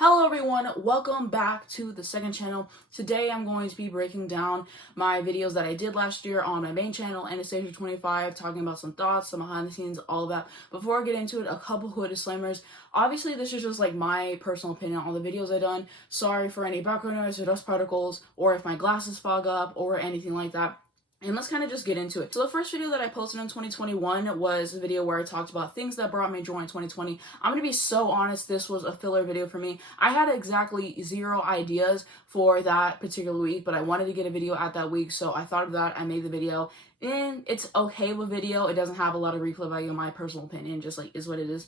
Hello everyone, welcome back to the second channel. Today I'm going to be breaking down my videos that I did last year on my main channel, Anastasia 25, talking about some thoughts, some behind the scenes, all of that. Before I get into it, a couple quick disclaimers. Obviously this is just like my personal opinion on the videos I've done. Sorry for any background noise or dust particles, or if my glasses fog up, or anything like that. And let's kind of just get into it. So the first video that I posted in 2021 was a video where I talked about things that brought me joy in 2020. I'm going to be so honest, this was a filler video for me. I had exactly 0 ideas for that particular week, but I wanted to get a video out that week, so I thought of that. I made the video, and it's okay of a video. It doesn't have a lot of replay value in my personal opinion, just like is what it is.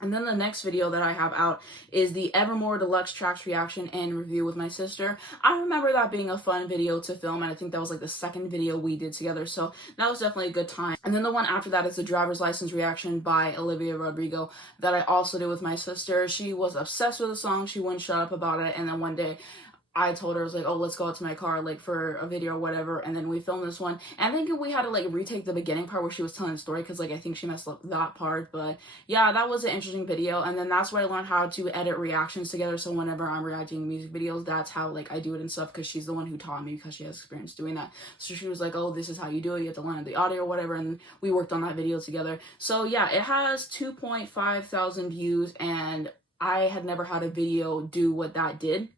And then the next video that I have out is the Evermore Deluxe Tracks reaction and review with my sister. I remember that being a fun video to film, and I think that was like the second video we did together, so that was definitely a good time. And then the one after that is the driver's license reaction by Olivia Rodrigo that I also did with my sister. She was obsessed with the song, she wouldn't shut up about it, and then one day I told her, I was like, oh, let's go out to my car, like, for a video or whatever, and then we filmed this one. And I think we had to, like, retake the beginning part where she was telling the story, because, like, I think she messed up that part, but yeah, that was an interesting video. And then that's where I learned how to edit reactions together, so whenever I'm reacting to music videos, that's how, like, I do it and stuff, because she's the one who taught me, because she has experience doing that. So she was like, oh, this is how you do it, you have to learn the audio or whatever, and we worked on that video together. So yeah, it has 2.5 thousand views, and I had never had a video do what that did,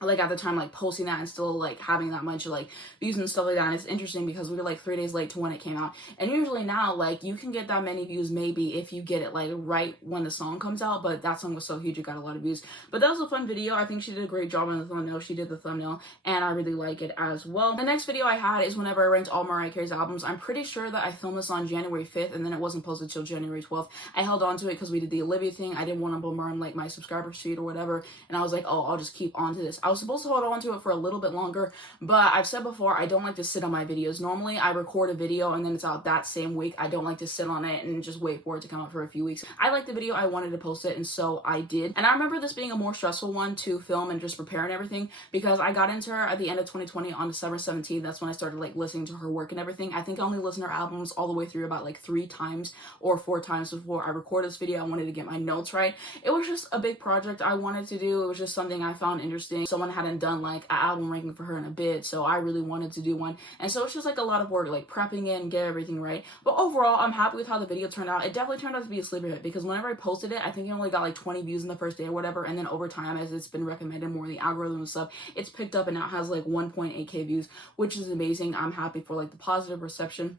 like at the time, like posting that and still like having that much like views and stuff like that. And it's interesting because we were like 3 days late to when it came out, and usually now like you can get that many views maybe if you get it like right when the song comes out, but that song was so huge it got a lot of views. But that was a fun video. I think she did a great job on the thumbnail. She did the thumbnail and I really like it as well. The next video I had is whenever I ranked all Mariah Carey's albums. I'm pretty sure that I filmed this on January 5th and then it wasn't posted till January 12th. I held on to it because we did the Olivia thing. I didn't want to bombard like my subscriber sheet or whatever, and I was like, oh, I'll just keep on to this. I was supposed to hold on to it for a little bit longer, but I've said before, I don't like to sit on my videos. Normally I record a video and then it's out that same week. I don't like to sit on it and just wait for it to come out for a few weeks. I liked the video, I wanted to post it, and so I did. And I remember this being a more stressful one to film and just prepare and everything, because I got into her at the end of 2020 on December 17th. That's when I started like listening to her work and everything. I think I only listened to her albums all the way through about like 3 times or 4 times before I recorded this video. I wanted to get my notes right. It was just a big project I wanted to do. It was just something I found interesting. Someone hadn't done like an album ranking for her in a bit, so I really wanted to do one, and so it's just like a lot of work, like prepping it and get everything right. But overall, I'm happy with how the video turned out. It definitely turned out to be a sleeper hit, because whenever I posted it, I think it only got like 20 views in the first day or whatever, and then over time, as it's been recommended more in the algorithm and stuff, it's picked up and now has like 1.8k views, which is amazing. I'm happy for like the positive reception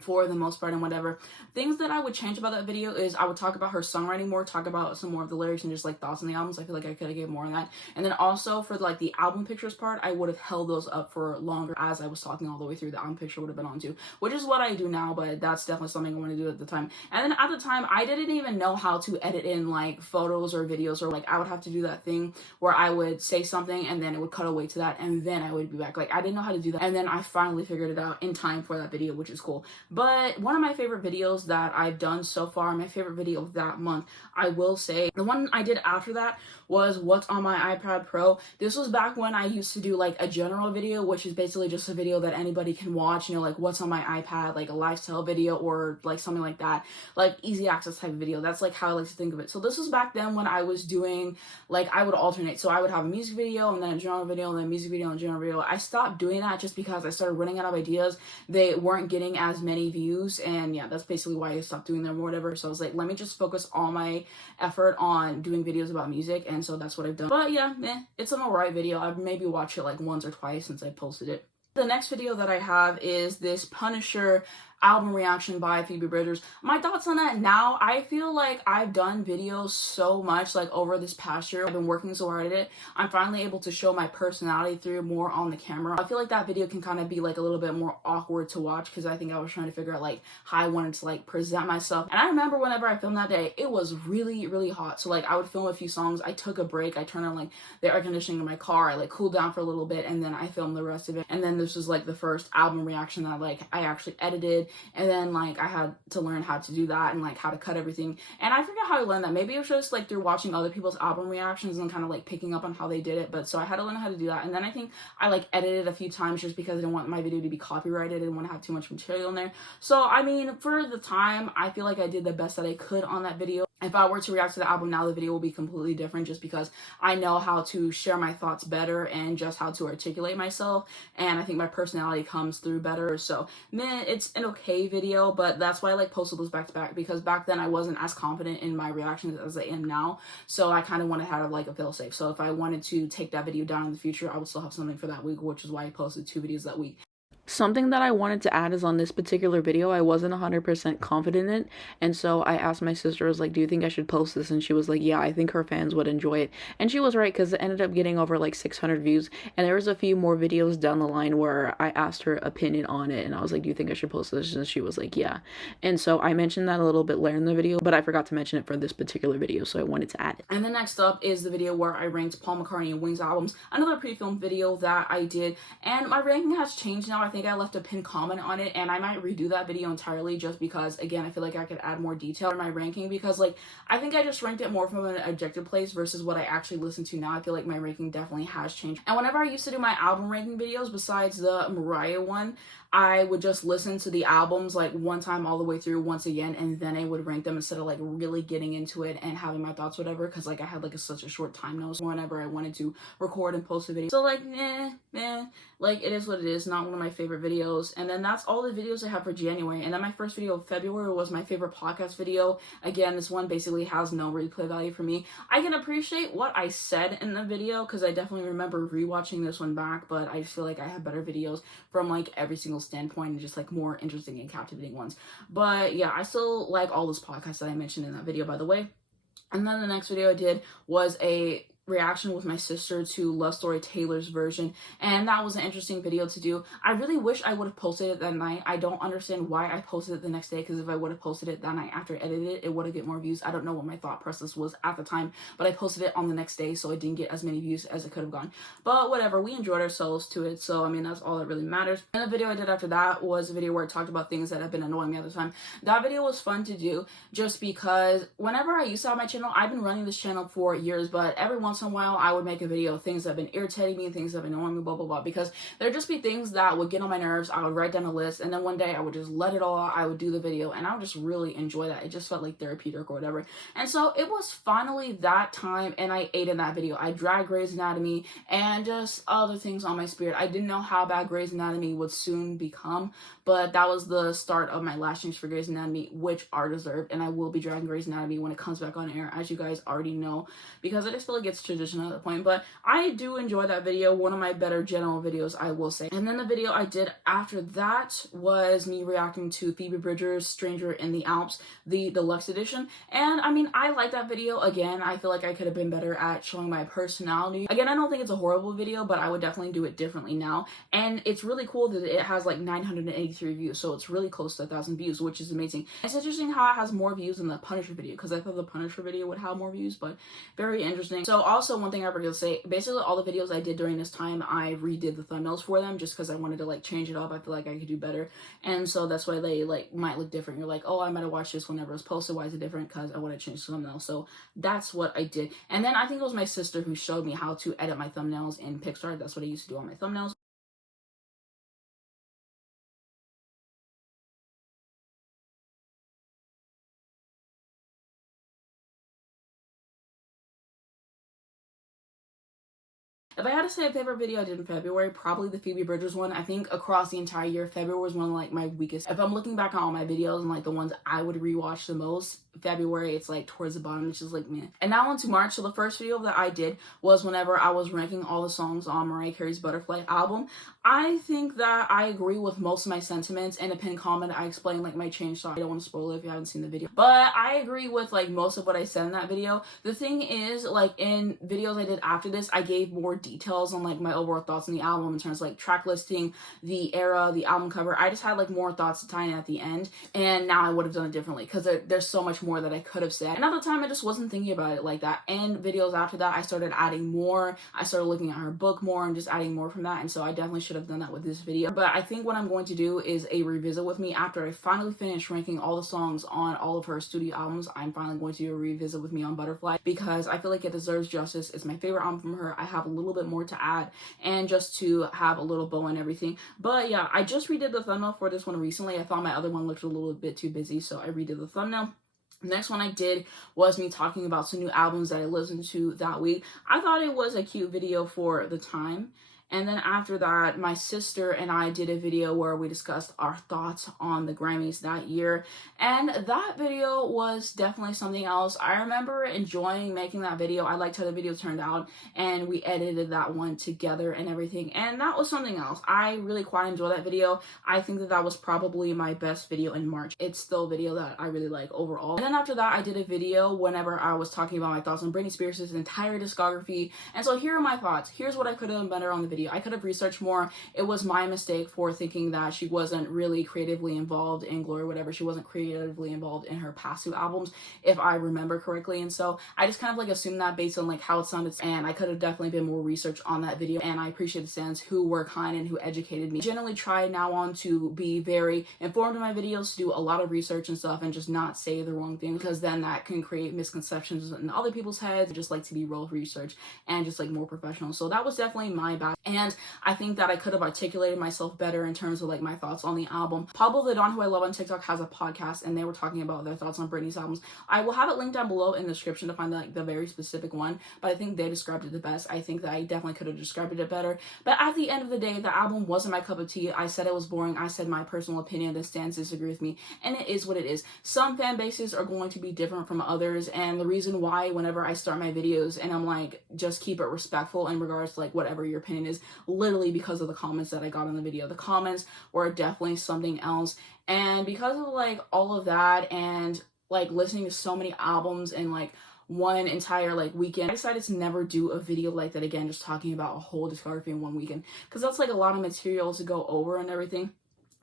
for the most part and whatever. Things that I would change about that video is I would talk about her songwriting more, talk about some more of the lyrics and just like thoughts on the albums. I feel like I could have gave more on that. And then also for like the album pictures part, I would have held those up for longer as I was talking all the way through. The album picture would have been on too, which is what I do now, but that's definitely something I want to do at the time. And then at the time, I didn't even know how to edit in like photos or videos, or like I would have to do that thing where I would say something and then it would cut away to that and then I would be back. Like I didn't know how to do that, and then I finally figured it out in time for that video, which is cool. But one of my favorite videos that I've done so far, my favorite video of that month, I will say, the one I did after that was What's on My iPad Pro. This was back when I used to do like a general video, which is basically just a video that anybody can watch, you know, like what's on my iPad, like a lifestyle video or like something like that, like easy access type of video. That's like how I like to think of it. So this was back then when I was doing, like I would alternate. So I would have a music video and then a general video and then a music video and a general video. I stopped doing that just because I started running out of ideas. They weren't getting as many views, and yeah, that's basically why I stopped doing them or whatever. So I was like, let me just focus all my effort on doing videos about music, and so that's what I've done. But yeah, it's an alright video. I've maybe watched it like once or twice since I posted it. The next video that I have is this Punisher album reaction by Phoebe Bridgers. My thoughts on that now, I feel like I've done videos so much like over this past year. I've been working so hard at it. I'm finally able to show my personality through more on the camera. I feel like that video can kind of be like a little bit more awkward to watch, because I think I was trying to figure out like how I wanted to like present myself. And I remember whenever I filmed that day, it was really, really hot. So like I would film a few songs, I took a break, I turned on like the air conditioning in my car, I like cooled down for a little bit, and then I filmed the rest of it. And then this was like the first album reaction that like I actually edited, and then like I had to learn how to do that and like how to cut everything. And I forget how I learned that. Maybe it was just like through watching other people's album reactions and kind of like picking up on how they did it. But so I had to learn how to do that. And then I think I like edited a few times just because I didn't want my video to be copyrighted. I didn't want to have too much material in there. So I mean, for the time, I feel like I did the best that I could on that video. if I were to react to the album now, the video will be completely different just because I know how to share my thoughts better and just how to articulate myself. And I think my personality comes through better. So, man, it's an okay video, but that's why I like posted those back to back, because back then I wasn't as confident in my reactions as I am now. So I kind of wanted to have like a fail safe. So if I wanted to take that video down in the future, I would still have something for that week, which is why I posted 2 videos that week. Something that I wanted to add is on this particular video, I wasn't 100% confident in, and so I asked my sister, I was like, do you think I should post this? And she was like, yeah, I think her fans would enjoy it. And she was right, because it ended up getting over like 600 views, and there was a few more videos down the line where I asked her opinion on it, and I was like, do you think I should post this? And she was like, yeah. And so I mentioned that a little bit later in the video, but I forgot to mention it for this particular video, so I wanted to add it. And then next up is the video where I ranked Paul McCartney and Wings albums, another pre-filmed video that I did, and my ranking has changed now. I think I left a pinned comment on it, and I might redo that video entirely just because, again, I feel like I could add more detail in my ranking, because like I think I just ranked it more from an objective place versus what I actually listen to now. I feel like my ranking definitely has changed. And whenever I used to do my album ranking videos, besides the Mariah one, I would just listen to the albums like one time all the way through once again, and then I would rank them instead of like really getting into it and having my thoughts, whatever, because like I had like such a short time nose whenever I wanted to record and post a video. So like, like it is what it is, not one of my favorite videos. And then that's all the videos I have for January. And then my first video of February was my favorite podcast video. Again, this one basically has no replay value for me. I can appreciate what I said in the video because I definitely remember rewatching this one back, but I just feel like I have better videos from like every single standpoint and just like more interesting and captivating ones. But yeah, I still like all those podcasts that I mentioned in that video, by the way. And then the next video I did was a reaction with my sister to Love Story Taylor's version, and that was an interesting video to do. I really wish I would have posted it that night. I don't understand why I posted it the next day, because if I would have posted it that night after I edited it, it would have get more views. I don't know what my thought process was at the time, but I posted it on the next day, so it didn't get as many views as it could have gone. But whatever, we enjoyed ourselves to it, so I mean, that's all that really matters. And the video I did after that was a video where I talked about things that have been annoying me at the time. That video was fun to do just because whenever I used to have my channel, I've been running this channel for years, but every once in a while I would make a video of things that have been irritating me, things that have been annoying me, blah blah blah, because there'd just be things that would get on my nerves. I would write down a list, and then one day I would just let it all out. I would do the video, and I would just really enjoy that. It just felt like therapeutic or whatever. And so it was finally that time, and I ate in that video. I dragged Grey's Anatomy and just other things on my spirit. I didn't know how bad Grey's Anatomy would soon become, but that was the start of my lashings for Grey's Anatomy, which are deserved, and I will be dragging Grey's Anatomy when it comes back on air, as you guys already know, because I just feel like it's tradition at that point. But I do enjoy that video, one of my better general videos, I will say. And then the video I did after that was me reacting to Phoebe Bridgers' Stranger in the Alps, the deluxe edition. And I mean, I like that video. Again, I feel like I could have been better at showing my personality. Again, I don't think it's a horrible video, but I would definitely do it differently now. And it's really cool that it has like 983 views, so it's really close to 1,000 views, which is amazing. It's interesting how it has more views than the Punisher video, because I thought the Punisher video would have more views, but very interesting. So also, one thing I forgot to say, basically all the videos I did during this time, I redid the thumbnails for them just because I wanted to like change it up. I feel like I could do better, and so that's why they like might look different. You're like, oh, I might have watched this whenever it was posted. Why is it different? Because I want to change the thumbnail. So that's what I did. And then I think it was my sister who showed me how to edit my thumbnails in Pixar. That's what I used to do on my thumbnails. If I had to say a favorite video I did in February, probably the Phoebe Bridgers one. I think across the entire year, February was one of like my weakest. If I'm looking back on all my videos and like the ones I would rewatch the most, February, it's like towards the bottom. It's just like, man. And now on to March. So the first video that I did was whenever I was ranking all the songs on Mariah Carey's Butterfly album. I think that I agree with most of my sentiments. In a pinned comment, I explained like my change, so I don't want to spoil it if you haven't seen the video. But I agree with like most of what I said in that video. The thing is, like in videos I did after this, I gave more details on like my overall thoughts on the album in terms of like track listing, the era, the album cover. I just had like more thoughts to tie in at the end, and now I would have done it differently because there's so much more that I could have said. And at the time, I just wasn't thinking about it like that. And videos after that, I started adding more. I started looking at her book more and just adding more from that. And so I definitely should have done that with this video. But I think what I'm going to do is a revisit with me after I finally finish ranking all the songs on all of her studio albums. I'm finally going to do a revisit with me on Butterfly because I feel like it deserves justice. It's my favorite album from her. I have a little bit more to add and just to have a little bow and everything. But yeah, I just redid the thumbnail for this one recently. I thought my other one looked a little bit too busy, so I redid the thumbnail. Next one I did was me talking about some new albums that I listened to that week. I thought it was a cute video for the time. And then after that, my sister and I did a video where we discussed our thoughts on the Grammys that year. And that video was definitely something else. I remember enjoying making that video. I liked how the video turned out, and we edited that one together and everything. And that was something else. I really quite enjoyed that video. I think that that was probably my best video in March. It's still a video that I really like overall. And then after that, I did a video whenever I was talking about my thoughts on Britney Spears' entire discography. And so here are my thoughts. Here's what I could have done better on the video. I could have researched more. It was my mistake for thinking that she wasn't really creatively involved in Glory or whatever. She wasn't creatively involved in her past two albums, if I remember correctly. And so I just kind of like assumed that based on like how it sounded, and I could have definitely been more research on that video. And I appreciate the fans who were kind and who educated me. I generally try now on to be very informed in my videos, to do a lot of research and stuff, and just not say the wrong thing, because then that can create misconceptions in other people's heads. I just like to be real research and just like more professional. So that was definitely my bad. And I think that I could have articulated myself better in terms of like my thoughts on the album. Pablo the Don, who I love on TikTok, has a podcast, and they were talking about their thoughts on Britney's albums. I will have it linked down below in the description to find like the very specific one, but I think they described it the best. I think that I definitely could have described it better. But at the end of the day, the album wasn't my cup of tea. I said it was boring. I said my personal opinion. The stands disagree with me, and it is what it is. Some fan bases are going to be different from others, and the reason why whenever I start my videos and I'm like, just keep it respectful in regards to like whatever your opinion is, literally because of the comments that I got in the video. The comments were definitely something else, and because of like all of that and like listening to so many albums and like one entire like weekend, I decided to never do a video like that again, just talking about a whole discography in one weekend, because that's like a lot of material to go over and everything.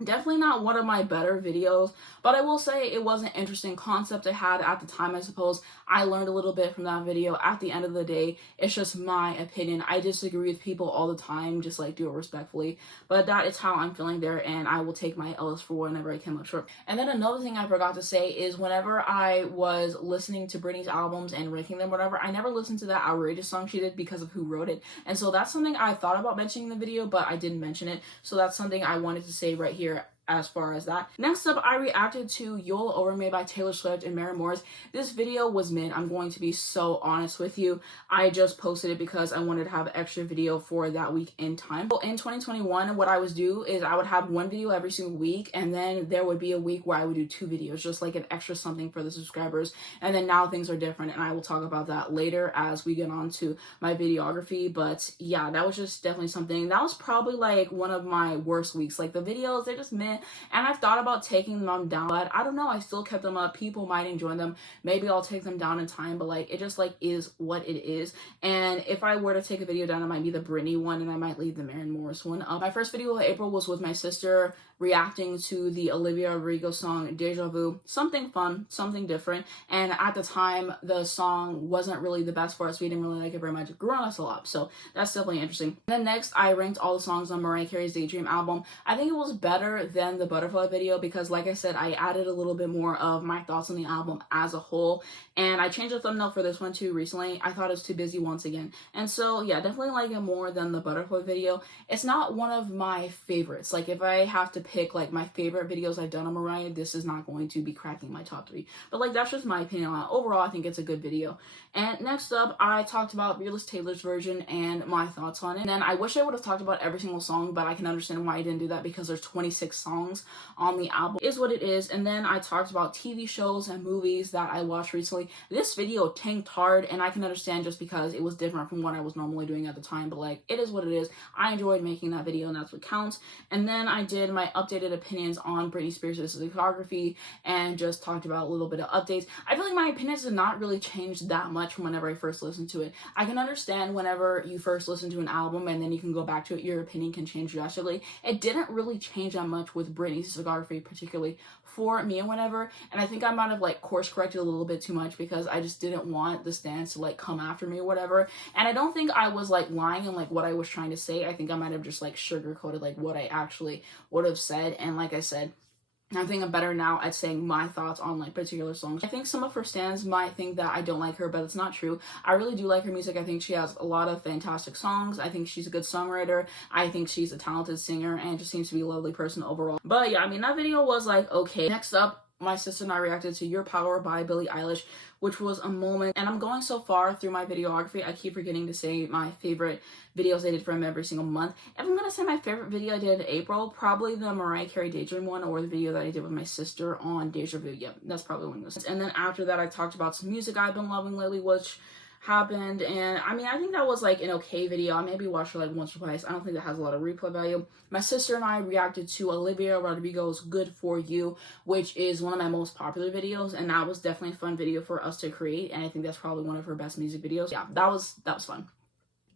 Definitely not one of my better videos, but I will say it was an interesting concept I had at the time. I suppose I learned a little bit from that video. At the end of the day, it's just my opinion. I disagree with people all the time, just like do it respectfully, but that is how I'm feeling there, and I will take my L's for whenever I come up short. And then another thing I forgot to say is whenever I was listening to Britney's albums and ranking them, whatever, I never listened to that outrageous song she did because of who wrote it. And so that's something I thought about mentioning in the video, but I didn't mention it. So that's something I wanted to say right here as far as that. Next up, I reacted to You'll Over Me by Taylor Swift and Mary Morris. This video was mid. I'm going to be so honest with you. I just posted it because I wanted to have an extra video for that week in time. So in 2021, what I would do is I would have one video every single week, and then there would be a week where I would do two videos, just like an extra something for the subscribers. And then now things are different, and I will talk about that later as we get on to my videography. But yeah, that was just definitely something. That was probably like one of my worst weeks. Like the videos, they're just meh. And I've thought about taking them down, but I don't know, I still kept them up. People might enjoy them. Maybe I'll take them down in time, but like it just like is what it is. And if I were to take a video down, it might be the Britney one, and I might leave the Mary Morris one up. My first video of April was with my sister reacting to the Olivia Rodrigo song Deja Vu. Something fun, something different. And at the time, the song wasn't really the best for us. We didn't really like it very much. It grew on us a lot, so that's definitely interesting. And then next, I ranked all the songs on Mariah Carey's Daydream album. I think it was better than the Butterfly video because, like I said, I added a little bit more of my thoughts on the album as a whole. And I changed the thumbnail for this one too recently. I thought it was too busy once again. And so, yeah, definitely like it more than the Butterfly video. It's not one of my favorites. Like, if I have to pick like my favorite videos I've done on Mariah, this is not going to be cracking my top 3. But like, that's just my opinion on it. Overall, I think it's a good video. And next up, I talked about Fearless Taylor's version and my thoughts on it. And then I wish I would have talked about every single song, but I can understand why I didn't do that because there's 26 songs on the album. It is what it is. And then I talked about TV shows and movies that I watched recently. This video tanked hard, and I can understand just because it was different from what I was normally doing at the time, but like, it is what it is. I enjoyed making that video, and that's what counts. And then I did my updated opinions on Britney Spears' discography and just talked about a little bit of updates. I feel like my opinions did not really change that much from whenever I first listened to it. I can understand whenever you first listen to an album and then you can go back to it, your opinion can change drastically. It didn't really change that much with Britney's discography, particularly for me and whatever. And I think I might have like course corrected a little bit too much because I just didn't want the stands to like come after me or whatever. And I don't think I was like lying in like what I was trying to say. I think I might have just like sugarcoated like what I actually would have said. And like I said, I think I'm better now at saying my thoughts on like particular songs. I think some of her stans might think that I don't like her, but it's not true. I really do like her music. I think she has a lot of fantastic songs. I think she's a good songwriter. I think she's a talented singer and just seems to be a lovely person overall. But yeah, I mean, that video was like okay. Next up, my sister and I reacted to Your Power by Billie Eilish, which was a moment. And I'm going so far through my videography, I keep forgetting to say my favorite videos I did for him every single month. If I'm gonna say my favorite video I did in April, probably the Mariah Carey Daydream one, or the video that I did with my sister on Deja Vu. Yep, that's probably one of those. And then after that, I talked about some music I've been loving lately, which happened. And I mean, I think that was like an okay video. I maybe watched it like once or twice. I don't think that has a lot of replay value. My sister and I reacted to Olivia Rodrigo's Good For You, which is one of my most popular videos, and that was definitely a fun video for us to create, and I think that's probably one of her best music videos. Yeah, that was fun.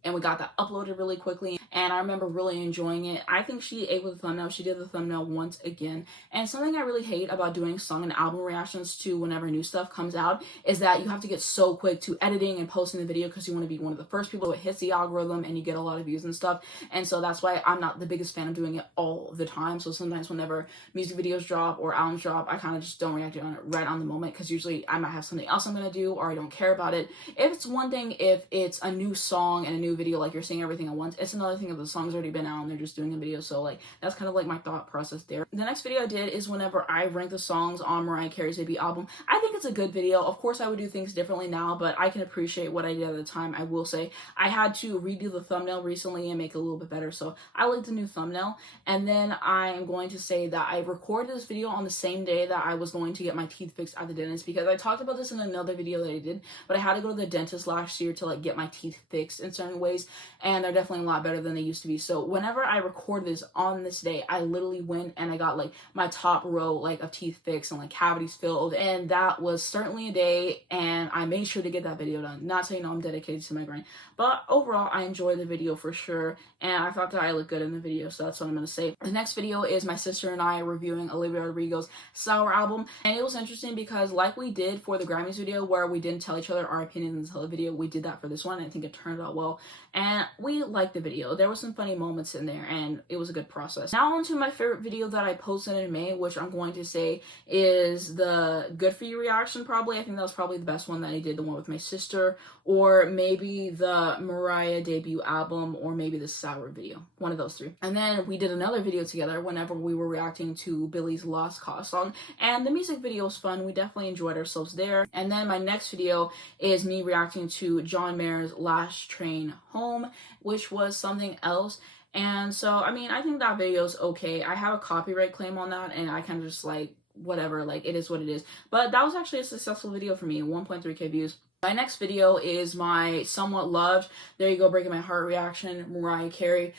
And we got that uploaded really quickly, and I remember really enjoying it. I think she ate with the thumbnail. She did the thumbnail once again. And something I really hate about doing song and album reactions to whenever new stuff comes out is that you have to get so quick to editing and posting the video because you want to be one of the first people that hits the algorithm and you get a lot of views and stuff. And so that's why I'm not the biggest fan of doing it all the time. So sometimes whenever music videos drop or albums drop, I kind of just don't react on it right on the moment, because usually I might have something else I'm going to do or I don't care about it. If it's one thing, if it's a new song and a new video, like you're seeing everything at once, it's another thing if the song's already been out and they're just doing a video. So like that's kind of like my thought process there. The next video I did is whenever I ranked the songs on Mariah Carey's debut album. I think it's a good video. Of course I would do things differently now, but I can appreciate what I did at the time. I will say I had to redo the thumbnail recently and make it a little bit better, so I like the new thumbnail. And then I am going to say that I recorded this video on the same day that I was going to get my teeth fixed at the dentist, because I talked about this in another video that I did, but I had to go to the dentist last year to like get my teeth fixed in certain ways, and they're definitely a lot better than they used to be. So whenever I record this on this day, I literally went and I got like my top row like of teeth fixed and like cavities filled, and that was certainly a day, and I made sure to get that video done. Not saying I'm dedicated to my grind, but overall I enjoyed the video for sure, and I thought that I looked good in the video, so that's what I'm gonna say. The next video is my sister and I reviewing Olivia Rodrigo's Sour album, and it was interesting because like we did for the Grammys video where we didn't tell each other our opinions until the video, we did that for this one, and I think it turned out well, and we liked the video. There were some funny moments in there, and it was a good process. Now on to my favorite video that I posted in May, which I'm going to say is the Good For You reaction probably. I think that was probably the best one that I did, the one with my sister, or maybe the Mariah debut album, or maybe the Sour video. One of those three. And then we did another video together whenever we were reacting to Billie's Lost Cause song, and the music video was fun. We definitely enjoyed ourselves there. And then my next video is me reacting to John Mayer's Last Train Home, which was something else. And so, I mean, I think that video is okay. I have a copyright claim on that, and I kind of just like, whatever, like it is what it is. But that was actually a successful video for me, 1.3K views. My next video is my Somewhat Loved, There You Go Breaking My Heart reaction, Mariah Carey.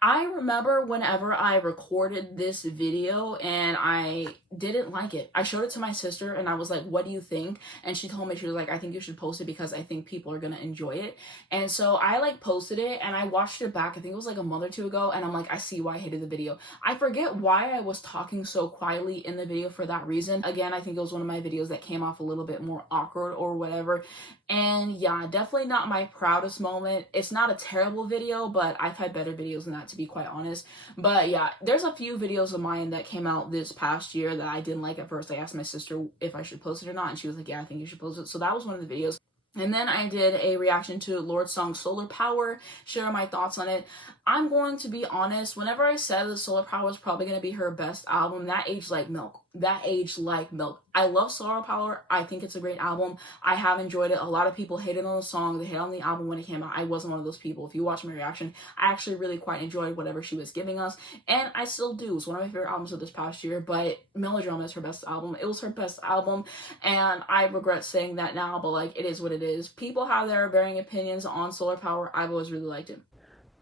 I remember whenever I recorded this video and I didn't like it. I showed it to my sister and I was like, what do you think? And she told me, she was like, I think you should post it because I think people are gonna enjoy it. And so I like posted it and I watched it back, I think it was like a month or two ago, and I'm like, I see why I hated the video. I forget why I was talking so quietly in the video for that reason. Again, I think it was one of my videos that came off a little bit more awkward or whatever. And yeah, definitely not my proudest moment. It's not a terrible video, but I've had better videos than that, to be quite honest. But yeah, there's a few videos of mine that came out this past year that I didn't like at first. I asked my sister if I should post it or not, and she was like, yeah, I think you should post it. So that was one of the videos. And then I did a reaction to Lorde's song Solar Power, share my thoughts on it. I'm going to be honest, whenever I said that Solar Power was probably going to be her best album, that aged like milk. That aged like milk. I love Solar Power. I think it's a great album. I have enjoyed it. A lot of people hated on the song. They hated on the album when it came out. I wasn't one of those people. If you watch my reaction, I actually really quite enjoyed whatever she was giving us. And I still do. It's one of my favorite albums of this past year, but Melodrama is her best album. It was her best album, and I regret saying that now, but like, it is what it is. People have their varying opinions on Solar Power. I've always really liked it.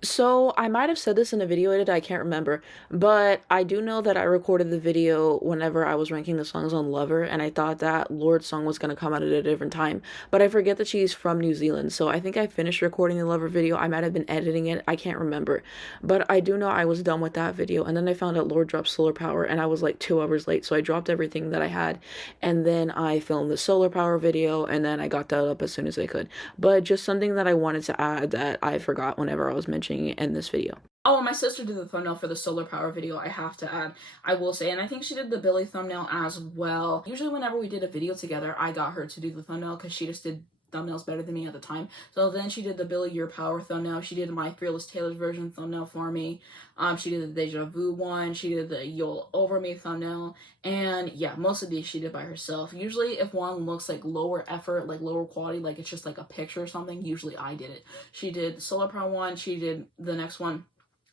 So I might have said this in a video edit, I can't remember, but I do know that I recorded the video whenever I was ranking the songs on Lover, and I thought that Lorde's song was going to come out at a different time, but I forget that she's from New Zealand, so I think I finished recording the Lover video. I might have been editing it, I can't remember, but I do know I was done with that video, and then I found out Lorde dropped Solar Power, and I was like 2 hours late, so I dropped everything that I had, and then I filmed the Solar Power video, and then I got that up as soon as I could. But just something that I wanted to add that I forgot whenever I was mentioning in this video. Oh, my sister did the thumbnail for the Solar Power video, I have to add, I will say, and I think she did the Billie thumbnail as well. Usually whenever we did a video together, I got her to do the thumbnail because she just did thumbnails better than me at the time. So then she did the Billie Your Power thumbnail. She did my Fearless Taylor's version thumbnail for me. She did the Deja Vu one. She did the You'll Over Me thumbnail. And yeah, most of these she did by herself. Usually if one looks like lower effort, like lower quality, like it's just like a picture or something, usually I did it. She did the Solar Power one. She did the next one,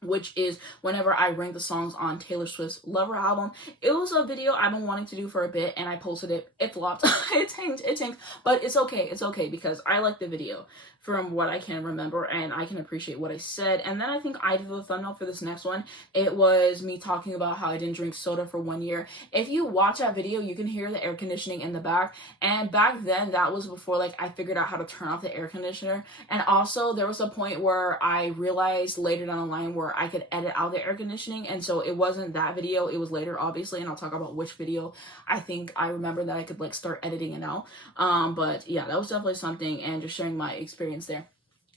which is whenever I rank the songs on Taylor Swift's Lover album. It was a video I've been wanting to do for a bit, and I posted it. It flopped. It tanked, but it's okay. It's okay because I like the video from what I can remember, and I can appreciate what I said. And then I think I did the thumbnail for this next one. It was me talking about how I didn't drink soda for 1 year. If you watch that video, you can hear the air conditioning in the back. And back then, that was before like I figured out how to turn off the air conditioner. And also there was a point where I realized later down the line where I could edit out the air conditioning. And so it wasn't that video, it was later, obviously. And I'll talk about which video I think I remember that I could like start editing it out. But yeah, that was definitely something, and just sharing my experience there.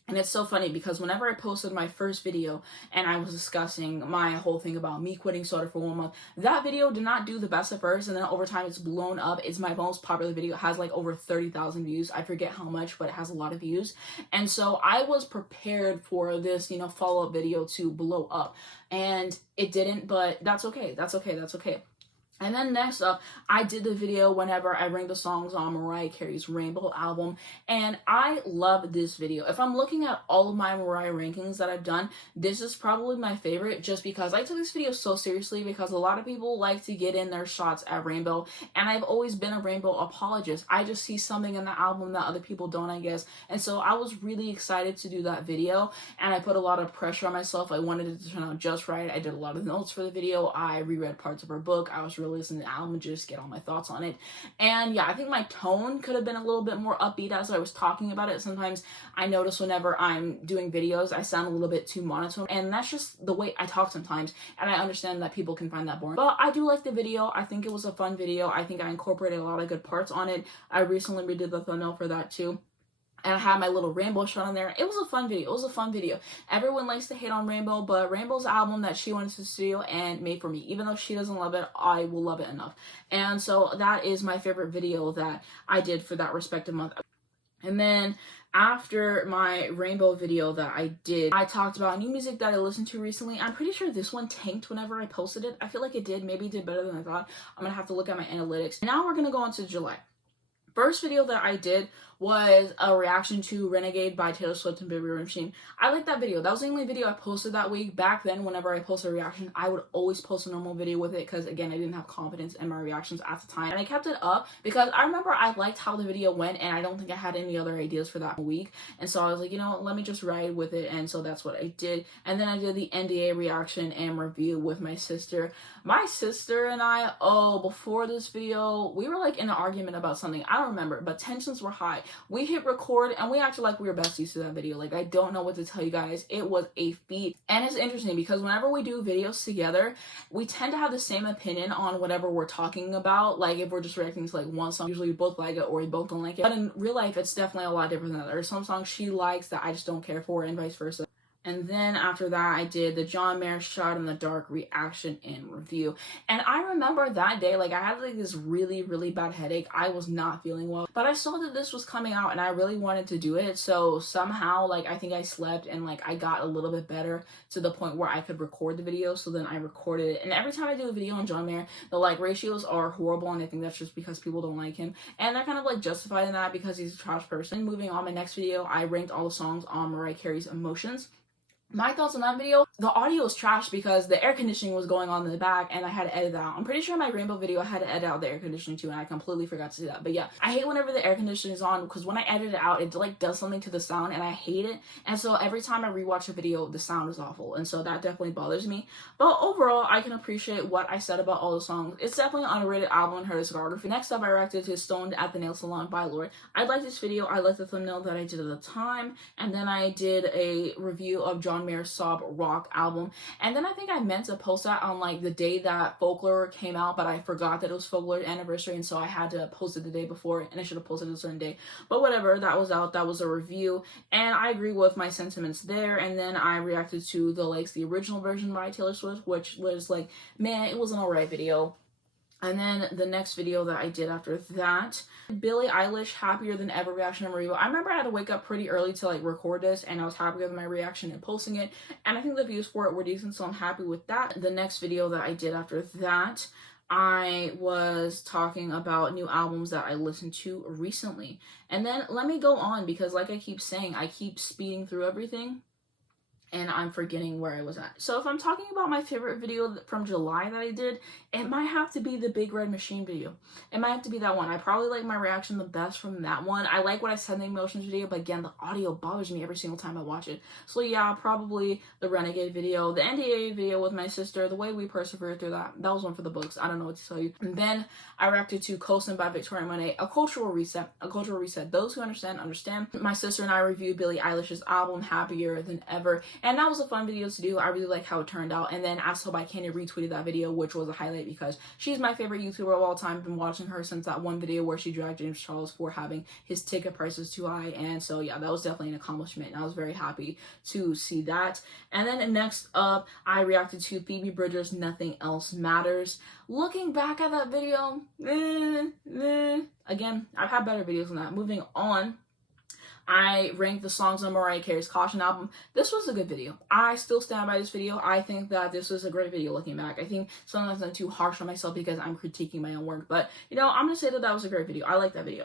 And it's so funny because whenever I posted my first video and I was discussing my whole thing about me quitting soda for 1 month, that video did not do the best at first, and then over time it's blown up. It's my most popular video. It has like over 30,000 views. I forget how much, but it has a lot of views. And so I was prepared for this, follow-up video to blow up. And it didn't, but that's okay. That's okay. And then next up, I did the video whenever I ranked the songs on Mariah Carey's Rainbow album, and I love this video. If I'm looking at all of my Mariah rankings that I've done, this is probably my favorite, just because I took this video so seriously, because a lot of people like to get in their shots at Rainbow, and I've always been a Rainbow apologist. I just see something in the album that other people don't, I guess, and so I was really excited to do that video, and I put a lot of pressure on myself. I wanted it to turn out just right. I did a lot of notes for the video. I reread parts of her book. I was listen to the album and just get all my thoughts on it. And yeah, I think my tone could have been a little bit more upbeat as I was talking about it. Sometimes I notice whenever I'm doing videos, I sound a little bit too monotone, and that's just the way I talk sometimes, and I understand that people can find that boring. But I do like the video. I think it was a fun video. I think I incorporated a lot of good parts on it. I recently redid the thumbnail for that too. And I had my little Rainbow shot on there. It was a fun video. Everyone likes to hate on Rainbow, but Rainbow's album that she went to the studio and made for me. Even though she doesn't love it, I will love it enough. And so that is my favorite video that I did for that respective month. And then after my Rainbow video that I did, I talked about new music that I listened to recently. I'm pretty sure this one tanked whenever I posted it. I feel like it did. Maybe it did better than I thought. I'm gonna have to look at my analytics. Now we're gonna go on to July. First video that I did was a reaction to Renegade by Taylor Swift and Baby Machine. I liked that video. That was the only video I posted that week. Back then, whenever I posted a reaction, I would always post a normal video with it because, again, I didn't have confidence in my reactions at the time. And I kept it up because I remember I liked how the video went, and I don't think I had any other ideas for that week. And so I was like, let me just ride with it. And so that's what I did. And then I did the NDA reaction and review with my sister. My sister and I, before this video, we were like in an argument about something. I don't remember, but tensions were high. We hit record and we acted like we were besties to that video. Like, I don't know what to tell you guys. It was a feat. And it's interesting because whenever we do videos together, we tend to have the same opinion on whatever we're talking about. Like, if we're just reacting to like one song, usually we both like it or we both don't like it. But in real life, it's definitely a lot different than that. There's some songs she likes that I just don't care for, and vice versa. And then after that, I did the John Mayer Shot in the Dark reaction and review. And I remember that day, like, I had like this really, really bad headache. I was not feeling well, but I saw that this was coming out and I really wanted to do it. So somehow, like, I think I slept and like I got a little bit better to the point where I could record the video. So then I recorded it. And every time I do a video on John Mayer, the like ratios are horrible. And I think that's just because people don't like him. And they're kind of like justified in that because he's a trash person. Moving on, my next video, I ranked all the songs on Mariah Carey's Emotions. My thoughts on that video, the audio was trash because the air conditioning was going on in the back and I had to edit that out. I'm pretty sure my Rainbow video I had to edit out the air conditioning too, and I completely forgot to do that. But yeah, I hate whenever the air conditioning is on because when I edit it out, it like does something to the sound and I hate it. And so every time I rewatch a video, the sound is awful. And so that definitely bothers me. But overall, I can appreciate what I said about all the songs. It's definitely an underrated album in her discography. Next up, I reacted to Stoned at the Nail Salon by Lorde. I liked this video. I liked the thumbnail that I did at the time. And then I did a review of John Mayer's Sob Rock album, and then I think I meant to post that on like the day that Folklore came out, but I forgot that it was Folklore's anniversary, and so I had to post it the day before, and I should have posted it a certain day. But whatever, that was out. That was a review, and I agree with my sentiments there. And then I reacted to the original version by Taylor Swift, which was like, man, it was an alright video. And then the next video that I did after that, Billie Eilish Happier Than Ever reaction number review. I remember I had to wake up pretty early to like record this, and I was happy with my reaction and posting it, and I think the views for it were decent, so I'm happy with that. The next video that I did after that, I was talking about new albums that I listened to recently. And then let me go on, because like I keep saying, I keep speeding through everything and I'm forgetting where I was at. So if I'm talking about my favorite video from July that I did, it might have to be the Big Red Machine video. It might have to be that one. I probably like my reaction the best from that one. I like what I said in the emotions video, but again, the audio bothers me every single time I watch it. So yeah, probably the Renegade video, the NDA video with my sister, the way we persevered through that. That was one for the books. I don't know what to tell you. And then I reacted to Coastin' by Victoria Monet, a cultural reset. A cultural reset. Those who understand, understand. My sister and I reviewed Billie Eilish's album, Happier Than Ever. And that was a fun video to do. I really like how it turned out. And then As Told by Candy retweeted that video, which was a highlight because she's my favorite YouTuber of all time. I've been watching her since that one video where she dragged James Charles for having his ticket prices too high. And so yeah, that was definitely an accomplishment. And I was very happy to see that. And then next up, I reacted to Phoebe Bridgers' Nothing Else Matters. Looking back at that video, again, I've had better videos than that. Moving on, I ranked the songs on Mariah Carey's Caution album. This was a good video. I still stand by this video. I think that this was a great video looking back. I think sometimes I'm too harsh on myself because I'm critiquing my own work. But, you know, I'm going to say that that was a great video. I like that video.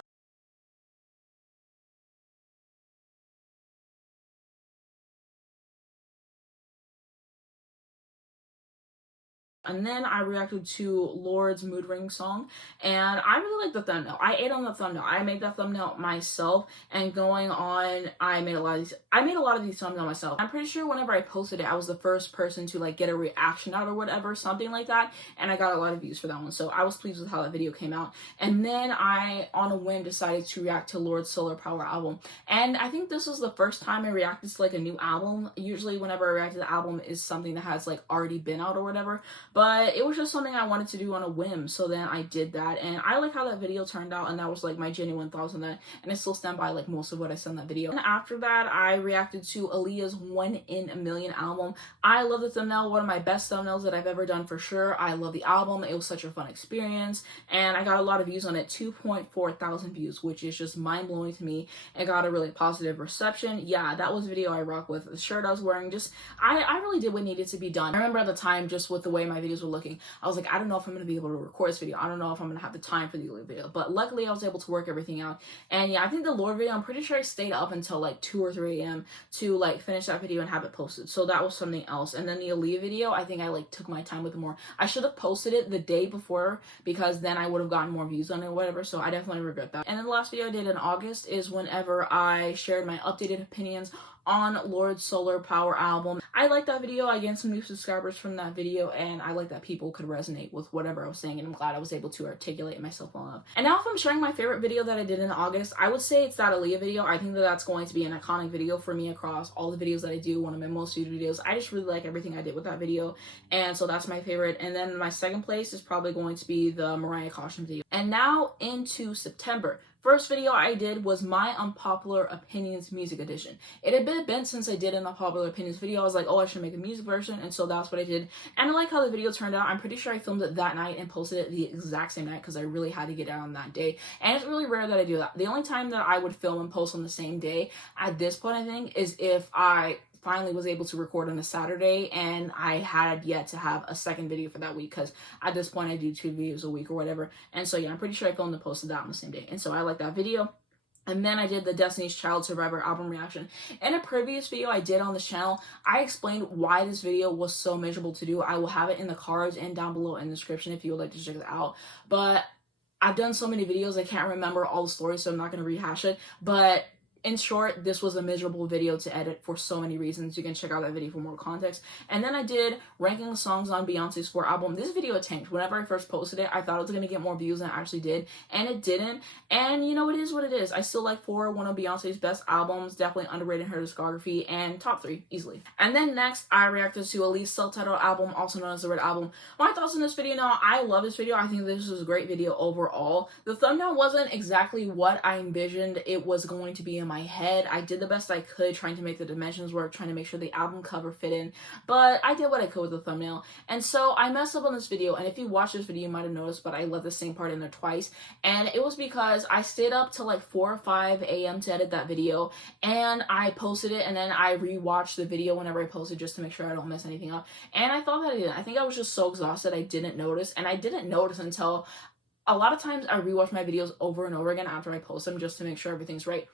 And then I reacted to Lorde's Mood Ring song, and I really like the thumbnail. I ate on the thumbnail. I made that thumbnail myself, and going on, I made a lot of these thumbnails myself. I'm pretty sure whenever I posted it, I was the first person to like get a reaction out or whatever, something like that, and I got a lot of views for that one. So I was pleased with how that video came out. And then I, on a whim, decided to react to Lorde's Solar Power album. And I think this was the first time I reacted to like a new album. Usually whenever I react to the album is something that has like already been out or whatever. But it was just something I wanted to do on a whim, so then I did that, and I like how that video turned out, and that was like my genuine thoughts on that, and I still stand by like most of what I said in that video. And after that, I reacted to Aaliyah's 1 in a Million album. I love the thumbnail, one of my best thumbnails that I've ever done for sure. I love the album, it was such a fun experience, and I got a lot of views on it, 2.4 thousand views, which is just mind-blowing to me. It got a really positive reception. Yeah, that was a video I rock with. The shirt I was wearing, just, I really did what needed to be done. I remember at the time, just with the way my videos were looking, I was like, I don't know if I'm going to be able to record this video. I don't know if I'm going to have the time for the video. But luckily, I was able to work everything out. And yeah, I think the Lorde video, I'm pretty sure I stayed up until like 2 or 3 a.m. to like finish that video and have it posted. So that was something else. And then the Aaliyah video, I think I like took my time with it more. I should have posted it the day before because then I would have gotten more views on it or whatever. So I definitely regret that. And then the last video I did in August is whenever I shared my updated opinions on Lorde's Solar Power album. I like that video. I gained some new subscribers from that video, and I like that people could resonate with whatever I was saying, and I'm glad I was able to articulate myself well enough. And now if I'm sharing my favorite video that I did in August, I would say it's that Aaliyah video. I think that that's going to be an iconic video for me across all the videos that I do, one of my most viewed videos. I just really like everything I did with that video, and so that's my favorite. And then my second place is probably going to be the Mariah Caution video. And now into September. First video I did was my Unpopular Opinions music edition. It had been a bit since I did an Unpopular Opinions video. I was like, oh, I should make a music version, and so that's what I did. And I like how the video turned out. I'm pretty sure I filmed it that night and posted it the exact same night because I really had to get out on that day. And it's really rare that I do that. The only time that I would film and post on the same day at this point, I think, is if I finally was able to record on a Saturday and I had yet to have a second video for that week because at this point I do 2 videos a week or whatever. And so yeah, I'm pretty sure I filmed and posted that on the same day. And so I like that video. And then I did the Destiny's Child Survivor album reaction. In a previous video I did on this channel, I explained why this video was so miserable to do. I will have it in the cards and down below in the description if you would like to check it out. But I've done so many videos, I can't remember all the stories, so I'm not going to rehash it. But in short, this was a miserable video to edit for so many reasons. You can check out that video for more context. And then I did ranking the songs on Beyonce's 4 album. This video tanked. Whenever I first posted it, I thought it was going to get more views than it actually did, and it didn't. And you know, it is what it is. I still like 4, one of Beyonce's best albums, definitely underrated in her discography, and top 3 easily. And then next, I reacted to Aaliyah's self-titled album, also known as the Red Album. My thoughts on this video now, I love this video. I think this was a great video overall. The thumbnail wasn't exactly what I envisioned it was going to be in my head. I did the best I could trying to make the dimensions work, trying to make sure the album cover fit in, but I did what I could with the thumbnail. And so I messed up on this video, and if you watch this video you might have noticed, but I left the same part in there twice, and it was because I stayed up till like 4 or 5 a.m. to edit that video, and I posted it, and then I rewatched the video whenever I posted just to make sure I don't mess anything up, and I thought that I didn't. I think I was just so exhausted I didn't notice, and I didn't notice until a lot of times I rewatch my videos over and over again after I post them just to make sure everything's right.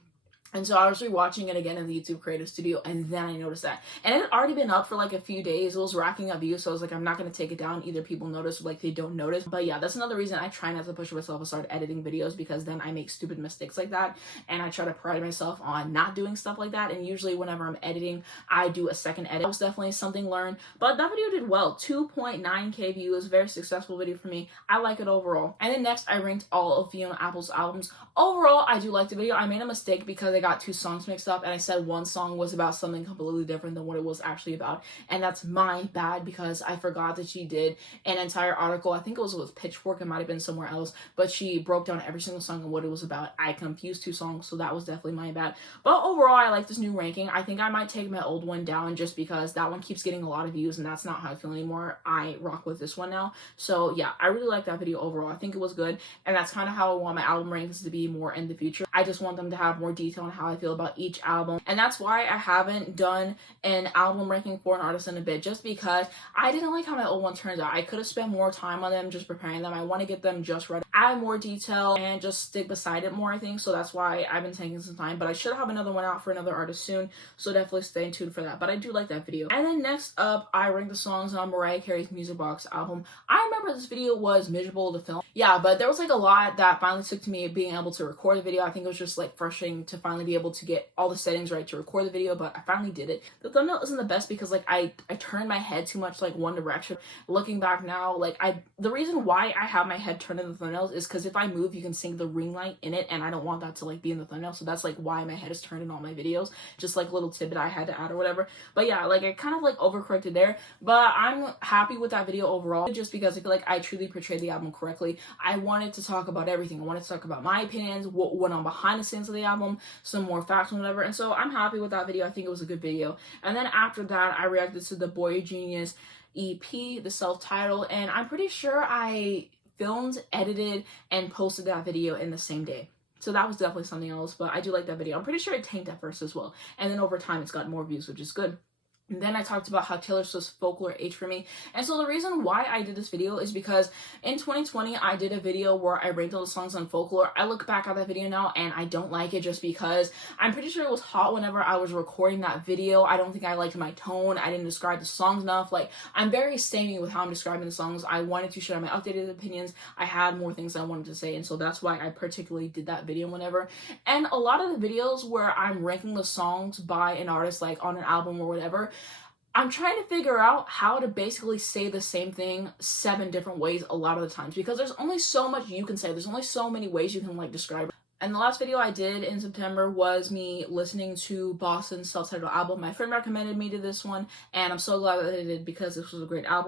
And so I was rewatching it again in the YouTube Creative Studio, and then I noticed that. And it had already been up for like a few days. It was racking up views, so I was like, I'm not going to take it down. Either people notice or like they don't notice. But yeah, that's another reason I try not to push myself and start editing videos, because then I make stupid mistakes like that. And I try to pride myself on not doing stuff like that. And usually whenever I'm editing, I do a second edit. That was definitely something learned. But that video did well. 2.9k views. Very successful video for me. I like it overall. And then next, I ranked all of Fiona Apple's albums. Overall, I do like the video. I made a mistake because I got 2 songs mixed up, and I said one song was about something completely different than what it was actually about, and that's my bad because I forgot that she did an entire article. I think it was with Pitchfork, it might have been somewhere else, but she broke down every single song and what it was about. I confused 2 songs, so that was definitely my bad. But overall, I like this new ranking. I think I might take my old one down just because that one keeps getting a lot of views, and that's not how I feel anymore. I rock with this one now. So yeah, I really like that video overall. I think it was good, and that's kind of how I want my album rankings to be more in the future. I just want them to have more detail on how I feel about each album, and that's why I haven't done an album ranking for an artist in a bit, just because I didn't like how my old one turned out. I could have spent more time on them, just preparing them. I want to get them just right, add more detail, and just stick beside it more, I think. So that's why I've been taking some time, but I should have another one out for another artist soon, so definitely stay tuned for that. But I do like that video. And then next up, I ranked the songs on Mariah Carey's Music Box album. I remember this video was miserable to film, yeah, but there was like a lot that finally took to me being able to record the video. I think it was just like frustrating to finally be able to get all the settings right to record the video, but I finally did it. The thumbnail isn't the best because like I turned my head too much like one direction. Looking back now, like the reason why I have my head turned in the thumbnails is because if I move, you can see the ring light in it, and I don't want that to like be in the thumbnail. So that's like why my head is turned in all my videos. Just like a little tidbit I had to add or whatever. But yeah, like I kind of like overcorrected there, but I'm happy with that video overall just because I feel like I truly portrayed the album correctly. I wanted to talk about everything. I wanted to talk about my opinions, what went on behind the scenes of the album, some more facts and whatever. And so I'm happy with that video. I think it was a good video. And then after that, I reacted to the Boy Genius EP, the self-titled, and I'm pretty sure I filmed, edited, and posted that video in the same day. So that was definitely something else, but I do like that video. I'm pretty sure it tanked at first as well. And then over time, it's gotten more views, which is good. And then I talked about how Taylor Swift's Folklore aged for me. And so the reason why I did this video is because in 2020, I did a video where I ranked all the songs on Folklore. I look back at that video now and I don't like it just because I'm pretty sure it was hot whenever I was recording that video. I don't think I liked my tone. I didn't describe the songs enough. Like, I'm very samey with how I'm describing the songs. I wanted to share my updated opinions. I had more things I wanted to say. And so that's why I particularly did that video whenever. And a lot of the videos where I'm ranking the songs by an artist, like on an album or whatever, I'm trying to figure out how to basically say the same thing 7 different ways a lot of the times, because there's only so much you can say. There's only so many ways you can like describe it. And the last video I did in September was me listening to Boston's self-titled album. My friend recommended me to this one, and I'm so glad that I did because this was a great album.